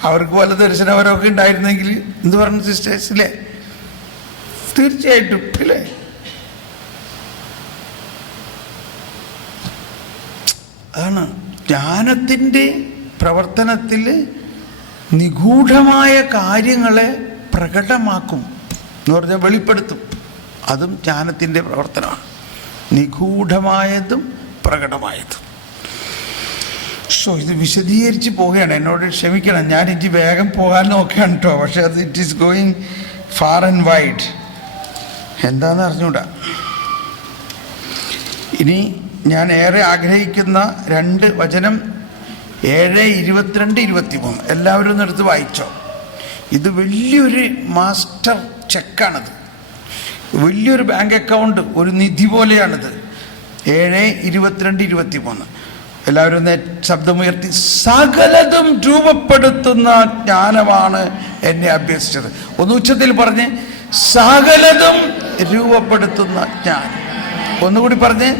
അവർക്ക് പല ദർശനപരമൊക്കെ ഉണ്ടായിരുന്നെങ്കിൽ എന്ത് പറഞ്ഞു സിസ്റ്റേഴ്സ് ഇല്ലേ? തീർച്ചയായിട്ടും ഇല്ലേ? അതാണ് ജ്ഞാനത്തിൻ്റെ പ്രവർത്തനത്തിൽ നിഗൂഢമായ കാര്യങ്ങളെ പ്രകടമാക്കും എന്ന് പറഞ്ഞാൽ വെളിപ്പെടുത്തും. അതും ജ്ഞാനത്തിൻ്റെ പ്രവർത്തനമാണ്, നിഗൂഢമായതും പ്രകടമായതും. ഇത് വിശദീകരിച്ച് പോവുകയാണ്, എന്നോട് ക്ഷമിക്കണം, ഞാൻ എനിക്ക് വേഗം പോകാൻ നോക്കുകയാണ് കേട്ടോ. പക്ഷെ അത് it is going far and wide. എന്താണെന്ന് അറിഞ്ഞൂടാ. ഇനി ഞാൻ ഏറെ ആഗ്രഹിക്കുന്ന 2 വചനം 7, 22, 23 എല്ലാവരും ഒന്ന് എടുത്ത് വായിച്ചോ. ഇത് വലിയൊരു മാസ്റ്റർ ചെക്കാണിത്, വലിയൊരു ബാങ്ക് അക്കൗണ്ട്, ഒരു നിധി പോലെയാണിത്. 7, 22, 23 എല്ലാവരും ഒന്ന് ശബ്ദമുയർത്തി. സകലതും രൂപപ്പെടുത്തുന്ന ജ്ഞാനമാണ് എന്നെ അഭ്യസിച്ചത്. ഒന്ന് ഉച്ചത്തിൽ പറഞ്ഞ്, സകലതും രൂപപ്പെടുത്തുന്ന ജ്ഞാനം. ഒന്നുകൂടി പറഞ്ഞ്,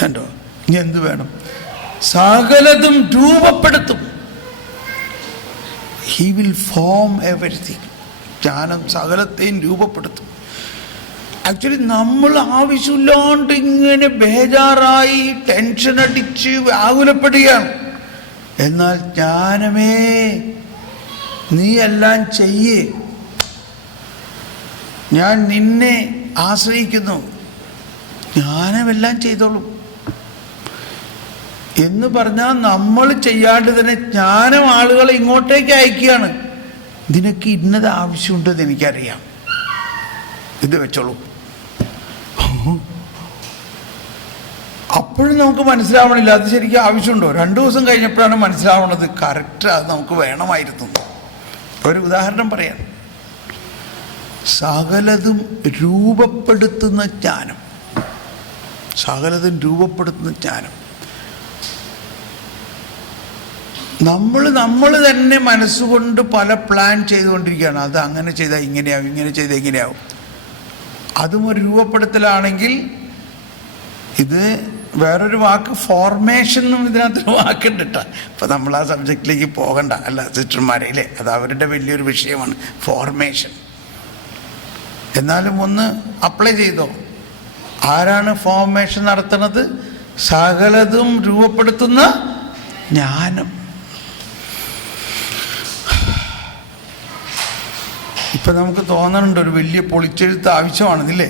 കണ്ടോ? ഇനി എന്ത് വേണം? സകലതും രൂപപ്പെടുത്തും. He will form everything. ജ്ഞാനം സകലത്തെയും രൂപപ്പെടുത്തും. ആക്ച്വലി നമ്മൾ ആവശ്യമില്ലാണ്ട് ഇങ്ങനെ ബേജാറായി ടെൻഷൻ അടിച്ച് വ്യാകുലപ്പെടുകയാണ്. എന്നാൽ ജ്ഞാനമേ നീ എല്ലാം ചെയ്യേ, ഞാൻ നിന്നെ ആശ്രയിക്കുന്നു, ജ്ഞാനമെല്ലാം ചെയ്തോളും എന്ന് പറഞ്ഞാൽ നമ്മൾ ചെയ്യാണ്ട് തന്നെ ജ്ഞാനം ആളുകളെ ഇങ്ങോട്ടേക്ക് അയക്കുകയാണ്. ഇതിനൊക്കെ ഇന്നത് ആവശ്യമുണ്ടെന്ന് എനിക്കറിയാം, ഇത് വെച്ചോളൂ. അപ്പോഴും നമുക്ക് മനസ്സിലാവണില്ല അത് ശരിക്കും ആവശ്യമുണ്ടോ. 2 ദിവസം കഴിഞ്ഞപ്പോഴാണ് മനസ്സിലാവുന്നത് കറക്റ്റ് അത് നമുക്ക് വേണമായിരുന്നു. ഒരു ഉദാഹരണം പറയാം. സകലതും രൂപപ്പെടുത്തുന്ന ജ്ഞാനം, സകലതും രൂപപ്പെടുത്തുന്ന ജ്ഞാനം. നമ്മൾ തന്നെ മനസ്സുകൊണ്ട് പല പ്ലാൻ ചെയ്തുകൊണ്ടിരിക്കുകയാണ്. അത് അങ്ങനെ ചെയ്താൽ ഇങ്ങനെയാവും, ഇങ്ങനെ ചെയ്താൽ ഇങ്ങനെയാവും. അതും ഒരു രൂപപ്പെടുത്തലാണെങ്കിൽ, ഇത് വേറൊരു വാക്ക് ഫോർമേഷൻ എന്നും ഇതിനകത്തൊരു വാക്കുണ്ട് കേട്ടോ. അപ്പം നമ്മൾ ആ സബ്ജക്റ്റിലേക്ക് പോകണ്ട, അല്ല സിസ്റ്റർമാരെ, ഇല്ലേ? അത് അവരുടെ വലിയൊരു വിഷയമാണ് ഫോർമേഷൻ. എന്നാലും ഒന്ന് അപ്ലൈ ചെയ്തോ. ആരാണ് ഫോർമേഷൻ നടത്തുന്നത്? സകലതും രൂപപ്പെടുത്തുന്ന ജ്ഞാനം. ഇപ്പം നമുക്ക് തോന്നുന്നുണ്ട് ഒരു വലിയ പൊളിച്ചെഴുത്ത് ആവശ്യമാണെന്നില്ലേ?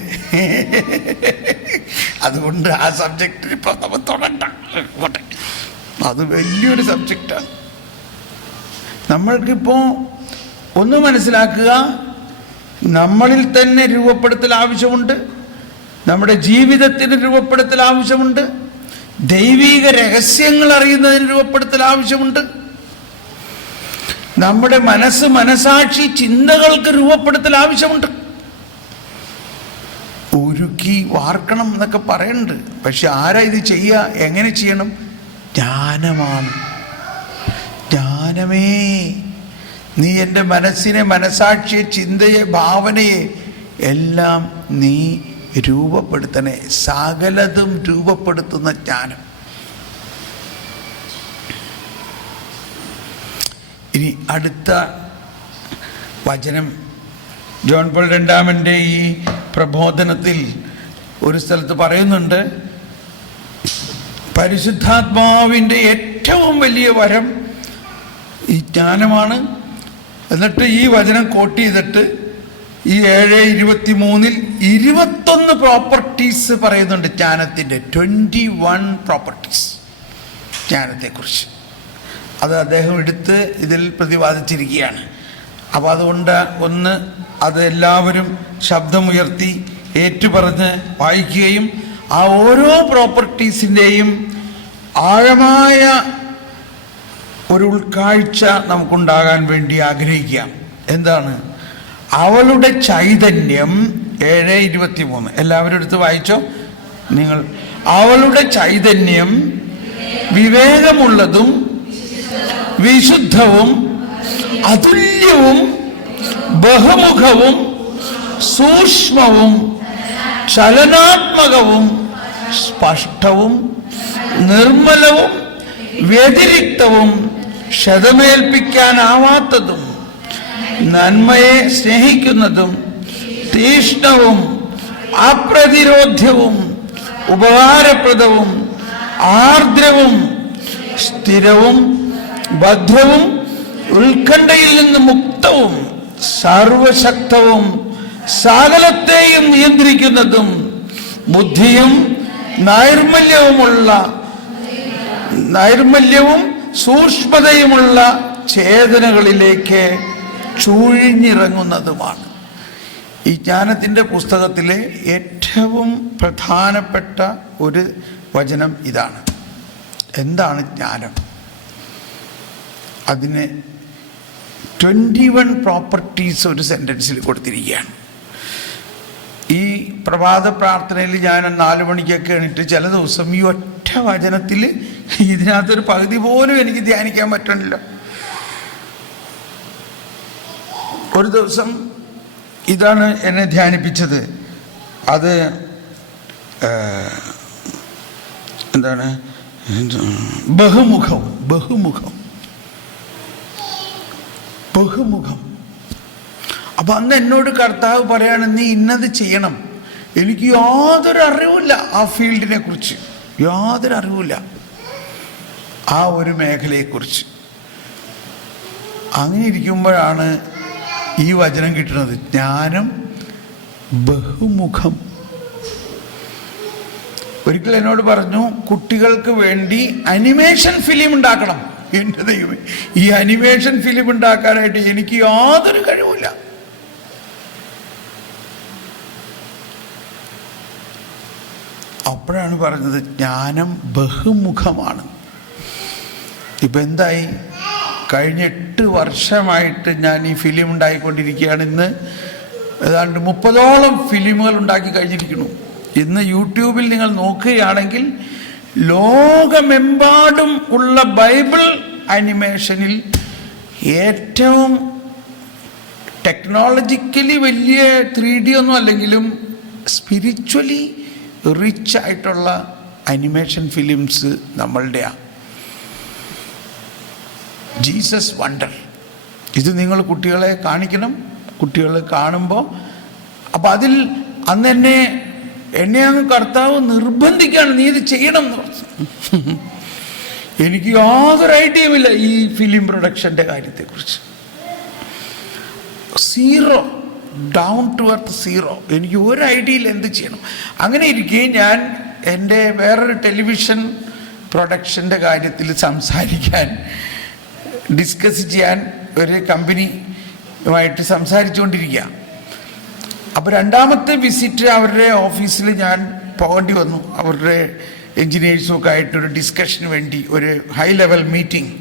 അതുകൊണ്ട് ആ സബ്ജക്റ്റ് ഇപ്പം നമ്മൾ തുടണ്ട, അത് വലിയൊരു സബ്ജക്റ്റാണ്. നമ്മൾക്കിപ്പോൾ ഒന്ന് മനസ്സിലാക്കുക, നമ്മളിൽ തന്നെ രൂപപ്പെടുത്തൽ ആവശ്യമുണ്ട്, നമ്മുടെ ജീവിതത്തിന് രൂപപ്പെടുത്തൽ ആവശ്യമുണ്ട്, ദൈവിക രഹസ്യങ്ങൾ അറിയുന്നതിന് രൂപപ്പെടുത്തൽ ആവശ്യമുണ്ട്, നമ്മുടെ മനസാക്ഷി ചിന്തകൾക്ക് രൂപപ്പെടുത്തൽ ആവശ്യമുണ്ട്. ഒരുക്കി വാർക്കണം എന്നൊക്കെ പറയുന്നുണ്ട്. പക്ഷെ ആരാ ഇത് ചെയ്യുക? എങ്ങനെ ചെയ്യണം? ജ്ഞാനമാണ്. ജ്ഞാനമേ നീ എൻ്റെ മനസ്സിനെ, മനസാക്ഷിയെ, ചിന്തയെ, ഭാവനയെ എല്ലാം നീ രൂപപ്പെടുത്തണേ. സകലതും രൂപപ്പെടുത്തുന്ന ജ്ഞാനം. ഇനി അടുത്ത വചനം ജോൺ പോൾ രണ്ടാമൻ്റെ ഈ പ്രബോധനത്തിൽ ഒരു സ്ഥലത്ത് പറയുന്നുണ്ട്, പരിശുദ്ധാത്മാവിൻ്റെ ഏറ്റവും വലിയ വരം ഈ ജ്ഞാനമാണ്. എന്നിട്ട് ഈ വചനം കോട്ട് ചെയ്തിട്ട് ഈ 7:23 21 പ്രോപ്പർട്ടീസ് പറയുന്നുണ്ട് ജ്ഞാനത്തിൻ്റെ. 21 പ്രോപ്പർട്ടീസ് ജ്ഞാനത്തെക്കുറിച്ച്. അത് അദ്ദേഹം എടുത്ത് ഇതിൽ പ്രതിപാദിച്ചിരിക്കുകയാണ്. അപ്പോൾ അതുകൊണ്ട് ഒന്ന് അത് എല്ലാവരും ശബ്ദമുയർത്തി ഏറ്റുപറഞ്ഞ് വായിക്കുകയും ആ ഓരോ പ്രോപ്പർട്ടീസിൻ്റെയും ആഴമായ ഒരു ഉൾക്കാഴ്ച നമുക്കുണ്ടാകാൻ വേണ്ടി ആഗ്രഹിക്കാം. എന്താണ് അവളുടെ ചൈതന്യം 7:23 എല്ലാവരും എടുത്ത് വായിച്ചോ നിങ്ങൾ. അവളുടെ ചൈതന്യം വിവേകമുള്ളതും വിശുദ്ധവും അതുല്യവും ബഹുമുഖവും സൂക്ഷ്മവും ചലനാത്മകവും സ്പഷ്ടവും നിർമ്മലവും വ്യതിരിക്തവും ക്ഷതമേൽപ്പിക്കാനാവാത്തതും നന്മയെ സ്നേഹിക്കുന്നതും തീഷ്ണവും അപ്രതിരോധ്യവും ഉപകാരപ്രദവും ആർദ്രവും സ്ഥിരവും ഭദ്രവും ഉത്കണ്ഠയിൽ നിന്ന് മുക്തവും സർവശക്തവും സകലത്തെയും നിയന്ത്രിക്കുന്നതും ബുദ്ധിയും നൈർമല്യവും സൂക്ഷ്മതയുമുള്ള ചേതനകളിലേക്ക് ചൂഴിഞ്ഞിറങ്ങുന്നതുമാണ്. ഈ ജ്ഞാനത്തിൻ്റെ പുസ്തകത്തിലെ ഏറ്റവും പ്രധാനപ്പെട്ട ഒരു വചനം ഇതാണ്. എന്താണ് ജ്ഞാനം? അതിന് 21 പ്രോപ്പർട്ടീസ് ഒരു സെൻറ്റൻസിൽ കൊടുത്തിരിക്കുകയാണ്. ഈ പ്രഭാത പ്രാർത്ഥനയിൽ ഞാൻ 4 മണിക്കൊക്കെ എണീറ്റ് ചില ദിവസം ഈ ഒറ്റ വചനത്തിൽ ഇതിനകത്തൊരു പകുതി പോലും എനിക്ക് ധ്യാനിക്കാൻ പറ്റണില്ല. ഒരു ദിവസം ഇതാണ് എന്നെ ധ്യാനിപ്പിച്ചത്. അത് എന്താണ്? ബഹുമുഖം. അപ്പം അന്ന് എന്നോട് കർത്താവ് പറയാണ്, നീ ഇന്നത് ചെയ്യണം. എനിക്ക് യാതൊരു അറിവില്ല ആ ഫീൽഡിനെ കുറിച്ച്, യാതൊരു അറിവില്ല ആ ഒരു മേഖലയെക്കുറിച്ച്. അങ്ങനെ ഇരിക്കുമ്പോഴാണ് ഈ വചനം കിട്ടുന്നത്. ജ്ഞാനം ബഹുമുഖം. ഒരിക്കൽ എന്നോട് പറഞ്ഞു, കുട്ടികൾക്ക് വേണ്ടി അനിമേഷൻ ഫിലിം ഉണ്ടാക്കണം. എൻ്റെ ദൈവമേ, ഈ അനിമേഷൻ ഫിലിം ഉണ്ടാക്കാനായിട്ട് എനിക്ക് യാതൊരു കഴിവില്ല. അപ്പോഴാണ് പറഞ്ഞത് ജ്ഞാനം ബഹുമുഖമാണ്. ഇപ്പം എന്തായി? കഴിഞ്ഞ 8 വർഷമായിട്ട് ഞാൻ ഈ ഫിലിം ഉണ്ടായിക്കൊണ്ടിരിക്കുകയാണ്. ഇന്ന് ഏതാണ്ട് 30ഓളം ഫിലിമുകൾ ഉണ്ടാക്കി കഴിഞ്ഞിരിക്കുന്നു. ഇന്ന് യൂട്യൂബിൽ നിങ്ങൾ നോക്കുകയാണെങ്കിൽ ലോകമെമ്പാടും ഉള്ള ബൈബിൾ അനിമേഷനിൽ ഏറ്റവും ടെക്നോളജിക്കലി വലിയ 3D ഒന്നും അല്ലെങ്കിലും സ്പിരിച്വലി റിച്ച് ആയിട്ടുള്ള അനിമേഷൻ ഫിലിംസ് നമ്മളുടെയാണ്. Jesus wonder. ഇത് നിങ്ങൾ കുട്ടികളെ കാണിക്കണം. കുട്ടികൾ കാണുമ്പോൾ അപ്പം അതിൽ അന്ന് എന്നെ അങ്ങ് കർത്താവ് നിർബന്ധിക്കുകയാണ്, നീ ഇത് ചെയ്യണം എന്ന് പറഞ്ഞു. എനിക്ക് യാതൊരു ഐഡിയയുമില്ല ഈ ഫിലിം പ്രൊഡക്ഷൻ്റെ കാര്യത്തെക്കുറിച്ച്. 0, ഡൗൺ ടു എർത്ത് 0. എനിക്ക് ഒരു ഐഡിയയില്ല എന്ത് ചെയ്യണം. അങ്ങനെ ഇരിക്കെ ഞാൻ എൻ്റെ വേറൊരു ടെലിവിഷൻ പ്രൊഡക്ഷൻ്റെ കാര്യത്തിൽ സംസാരിക്കാൻ, ഡിസ്കസ് ചെയ്യാൻ ഒരു കമ്പനിയുമായിട്ട് സംസാരിച്ചുകൊണ്ടിരിക്കുക. അപ്പോൾ 2ാമത്തെ വിസിറ്റ് അവരുടെ ഓഫീസിൽ ഞാൻ പോകേണ്ടി വന്നു. അവരുടെ എൻജിനീയേഴ്സുമൊക്കെ ആയിട്ടൊരു ഡിസ്കഷന് വേണ്ടി ഒരു ഹൈ ലെവൽ മീറ്റിംഗ്.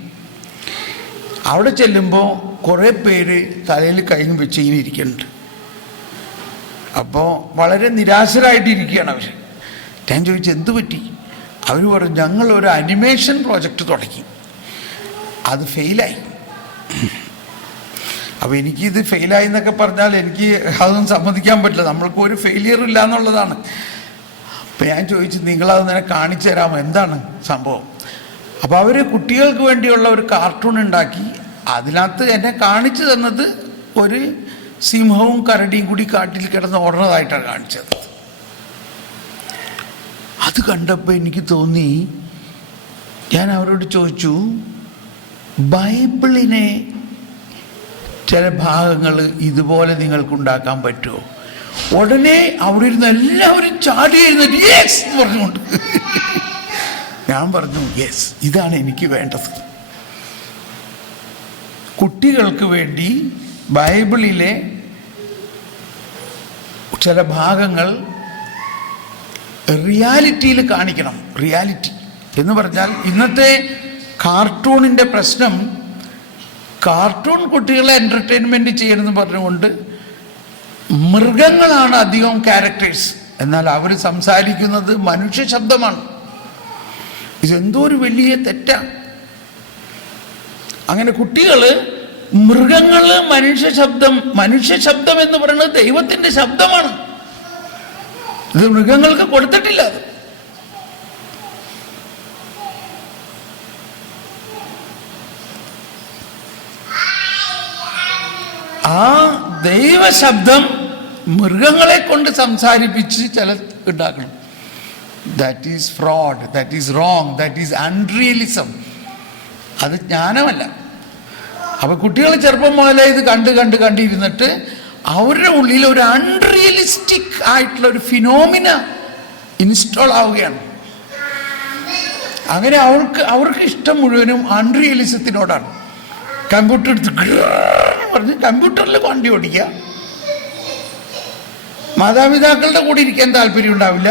അവിടെ ചെല്ലുമ്പോൾ കുറേ പേര് തലയിൽ കൈയും വെച്ച് ഇങ്ങനെ ഇരിക്കുന്നുണ്ട്. അപ്പോൾ വളരെ നിരാശരായിട്ടിരിക്കുകയാണ് അവർ. ഞാൻ ചോദിച്ചു, എന്തു പറ്റി? അവർ പറഞ്ഞു, ഞങ്ങളൊരു അനിമേഷൻ പ്രോജക്റ്റ് തുടങ്ങി, അത് ഫെയിലായി. അപ്പോൾ എനിക്കിത് ഫെയിലായി എന്നൊക്കെ പറഞ്ഞാൽ എനിക്ക് അതൊന്നും സമ്മതിക്കാൻ പറ്റില്ല. നമ്മൾക്ക് ഒരു ഫെയിലിയർ ഇല്ല എന്നുള്ളതാണ്. അപ്പം ഞാൻ ചോദിച്ചു, നിങ്ങളത് തന്നെ കാണിച്ചു തരാമോ, എന്താണ് സംഭവം? അപ്പോൾ അവർ കുട്ടികൾക്ക് വേണ്ടിയുള്ള ഒരു കാർട്ടൂൺ ഉണ്ടാക്കി. അതിനകത്ത് എന്നെ കാണിച്ചു തന്നത് ഒരു സിംഹവും കരടിയും കൂടി കാട്ടിൽ കിടന്ന് ഓടുന്നതായിട്ടാണ് കാണിച്ചത്. അത് കണ്ടപ്പോൾ എനിക്ക് തോന്നി, ഞാൻ അവരോട് ചോദിച്ചു, ബൈബിളിനെ ചില ഭാഗങ്ങൾ ഇതുപോലെ നിങ്ങൾക്കുണ്ടാക്കാൻ പറ്റുമോ? ഉടനെ അവിടെ ഇരുന്ന് എല്ലാവരും ചാടി എഴുന്നേറ്റ് യെസ് പറഞ്ഞുകൊണ്ട്. ഞാൻ പറഞ്ഞു, യെസ്, ഇതാണ് എനിക്ക് വേണ്ടത്. കുട്ടികൾക്ക് വേണ്ടി ബൈബിളിലെ ചില ഭാഗങ്ങൾ റിയാലിറ്റിയിൽ കാണിക്കണം. റിയാലിറ്റി എന്ന് പറഞ്ഞാൽ ഇന്നത്തെ കാർട്ടൂണിൻ്റെ പ്രശ്നം, കാർട്ടൂൺ കുട്ടികളെ എൻ്റർടൈൻമെൻറ്റ് ചെയ്യണമെന്ന് പറഞ്ഞുകൊണ്ട് മൃഗങ്ങളാണ് അധികം ക്യാരക്ടേഴ്സ്, എന്നാൽ അവർ സംസാരിക്കുന്നത് മനുഷ്യ ശബ്ദമാണ്. ഇതെന്തോ ഒരു വലിയ തെറ്റാണ്. അങ്ങനെ കുട്ടികള് മൃഗങ്ങള് മനുഷ്യ ശബ്ദം എന്ന് പറയുന്നത് ദൈവത്തിന്റെ ശബ്ദമാണ്. ഇത് മൃഗങ്ങൾക്ക് കൊടുത്തിട്ടില്ല. അത് ആ ദൈവശബ്ദം മൃഗങ്ങളെ കൊണ്ട് സംസാരിപ്പിച്ച് ചില ഉണ്ടാക്കണം. That is fraud, that is wrong, that is unrealism. അത് ജ്ഞാനമല്ല. അപ്പൊ കുട്ടികൾ ചെറുപ്പം മുതലേ ഇത് കണ്ടിരുന്നിട്ട് അവരുടെ ഉള്ളിൽ ഒരു അൺറിയലിസ്റ്റിക് ആയിട്ടുള്ള ഒരു ഫിനോമിന ഇൻസ്റ്റാൾ ആവുകയാണ്. അങ്ങനെ അവർക്ക് ഇഷ്ടം മുഴുവനും അൺറിയലിസത്തിനോടാണ്. കമ്പ്യൂട്ടർ എടുത്ത് പറഞ്ഞ് കമ്പ്യൂട്ടറിൽ വണ്ടി ഓടിക്കുക. മാതാപിതാക്കളുടെ കൂടെ ഇരിക്കാൻ താല്പര്യം ഉണ്ടാവില്ല.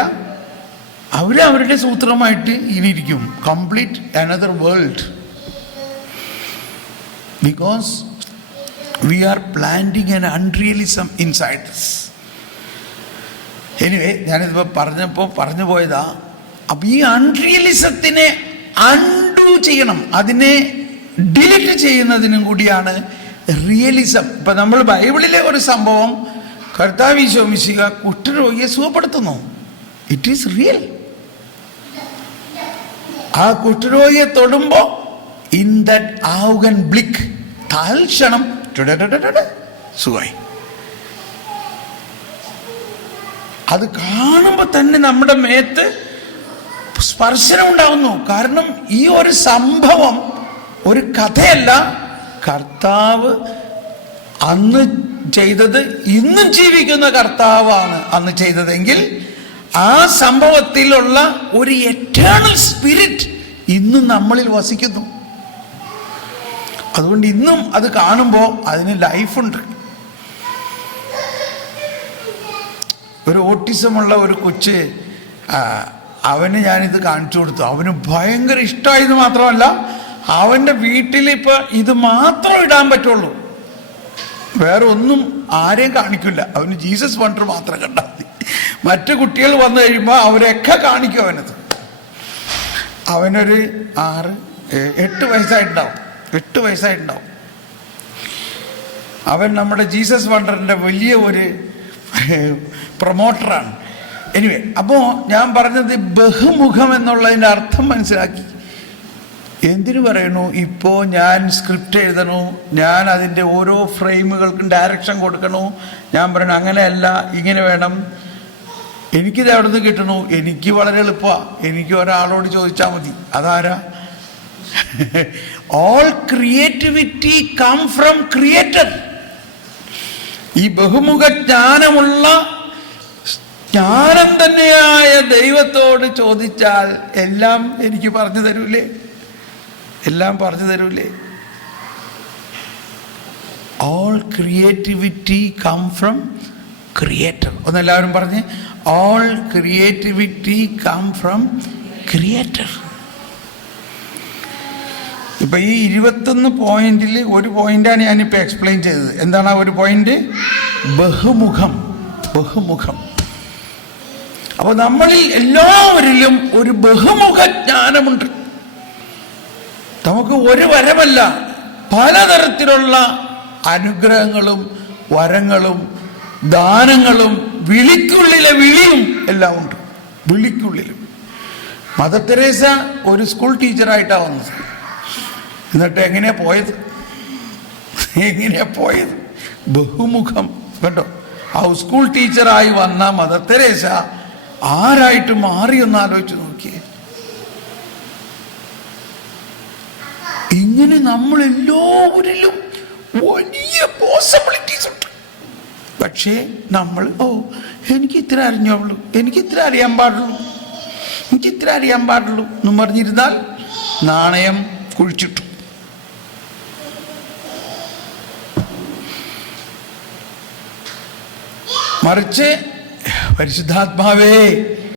അവരുടെ സൂത്രമായിട്ട് ഇങ്ങനെ ഇരിക്കും. Complete another world. Because we are planting an unrealism inside us. Anyway, ഞാനിതിപ്പോൾ പറഞ്ഞു പോയതാ. അപ്പൊ ഈ അൺറിയലിസത്തിനെ അൺഡു ചെയ്യണം, അതിനെ ഡിലീറ്റ് ചെയ്യുന്നതിനും കൂടിയാണ് റിയലിസം. ഇപ്പൊ നമ്മൾ ബൈബിളിലെ ഒരു സംഭവം, കർത്താവ് ഈശോ മിശിഹ കുഷ്ഠരോഗിയെ സുഖപ്പെടുത്തുന്നു. It is real. ആ കുഷ്ഠരോഗിയെ തൊടുമ്പോ ഇൻ ദാറ്റ് ആവുകൻ ബ്ലിക്ക് തൽക്ഷണം സുഖമായി. അത് കാണുമ്പോ തന്നെ നമ്മുടെ മേത്ത് സ്പർശനം ഉണ്ടാവുന്നു. കാരണം ഈ ഒരു സംഭവം ഒരു കഥയല്ല. കർത്താവ് അന്ന് ചെയ്തത് ഇന്നും ജീവിക്കുന്ന കർത്താവാണ് അന്ന് ചെയ്തതെങ്കിൽ ആ സംഭവത്തിലുള്ള ഒരു എറ്റേണൽ സ്പിരിറ്റ് ഇന്നും നമ്മളിൽ വസിക്കുന്നു. അതുകൊണ്ട് ഇന്നും അത് കാണുമ്പോൾ അതിന് ലൈഫുണ്ട്. ഒരു ഓട്ടിസമുള്ള ഒരു കൊച്ച്, അവന് ഞാനിത് കാണിച്ചു കൊടുത്തു. അവന് ഭയങ്കര ഇഷ്ടമായത് മാത്രമല്ല, അവൻ്റെ വീട്ടിൽ ഇപ്പൊ ഇത് മാത്രം ഇടാൻ പറ്റുള്ളൂ, വേറെ ഒന്നും ആരെയും കാണിക്കില്ല. അവന് ജീസസ് വണ്ടർ മാത്രം കണ്ടാൽ മതി. മറ്റു കുട്ടികൾ വന്നു കഴിയുമ്പോൾ അവരൊക്കെ കാണിക്കും അവനത്. അവനൊരു 8 വയസ്സായിട്ടുണ്ടാവും. അവൻ നമ്മുടെ ജീസസ് വണ്ടറിൻ്റെ വലിയ ഒരു പ്രൊമോട്ടറാണ്. എനിവേ, അപ്പോൾ ഞാൻ പറഞ്ഞത് ബഹുമുഖം എന്നുള്ളതിൻ്റെ അർത്ഥം മനസ്സിലാക്കി. എന്തിനു പറയണു? ഇപ്പോൾ ഞാൻ സ്ക്രിപ്റ്റ് എഴുതണു, ഞാൻ അതിൻ്റെ ഓരോ ഫ്രെയിമുകൾക്കും ഡയറക്ഷൻ കൊടുക്കണു. ഞാൻ പറയണു അങ്ങനെയല്ല, ഇങ്ങനെ വേണം. എനിക്കിത് എവിടെ നിന്ന് കിട്ടണു? എനിക്ക് വളരെ എളുപ്പമാണ്. എനിക്ക് ഒരാളോട് ചോദിച്ചാൽ മതി. അതാരാ? All creativity come from creator. ഈ ബഹുമുഖ ജ്ഞാനമുള്ള ജ്ഞാനം തന്നെയായ ദൈവത്തോട് ചോദിച്ചാൽ എല്ലാം എനിക്ക് പറഞ്ഞു തരൂലേ? എല്ലാം പറഞ്ഞു തരൂലേ? All creativity come from creator. ഒന്നെല്ലാവരും പറഞ്ഞ്, all creativity come from creator. ഇപ്പൊ ഈ 21 പോയിന്റിൽ ഒരു പോയിന്റാണ് ഞാനിപ്പോൾ എക്സ്പ്ലെയിൻ ചെയ്തത്. എന്താണ് ആ ഒരു പോയിന്റ്? ബഹുമുഖം. അപ്പൊ നമ്മളിൽ എല്ലാവരിലും ഒരു ബഹുമുഖ ജ്ഞാനമുണ്ട്. നമുക്ക് ഒരു വരമല്ല, പലതരത്തിലുള്ള അനുഗ്രഹങ്ങളും വരങ്ങളും ദാനങ്ങളും വിളിക്കുള്ളിലെ വിളിയും എല്ലാം ഉണ്ട്. വിളിക്കുള്ളിലും. മദർ തെരേസ ഒരു സ്കൂൾ ടീച്ചറായിട്ടാണ് വന്നത്. എന്നിട്ട് എങ്ങനെയാ പോയത്? ബഹുമുഖം. കേട്ടോ, ആ സ്കൂൾ ടീച്ചറായി വന്ന മദർ തെരേസ ആരായിട്ട് മാറിയൊന്ന് ആലോചിച്ച് നോക്കിയേ. ഇങ്ങനെ നമ്മളെല്ലാവരിലും വലിയ പോസിബിലിറ്റീസ് ഉണ്ട്. പക്ഷേ നമ്മൾ എനിക്ക് ഇത്ര അറിഞ്ഞോളൂ, എനിക്ക് ഇത്ര അറിയാൻ പാടുള്ളൂ എന്ന് പറഞ്ഞിരുന്നാൽ നാണയം കുഴിച്ചിട്ടു. മറിച്ച് പരിശുദ്ധാത്മാവേ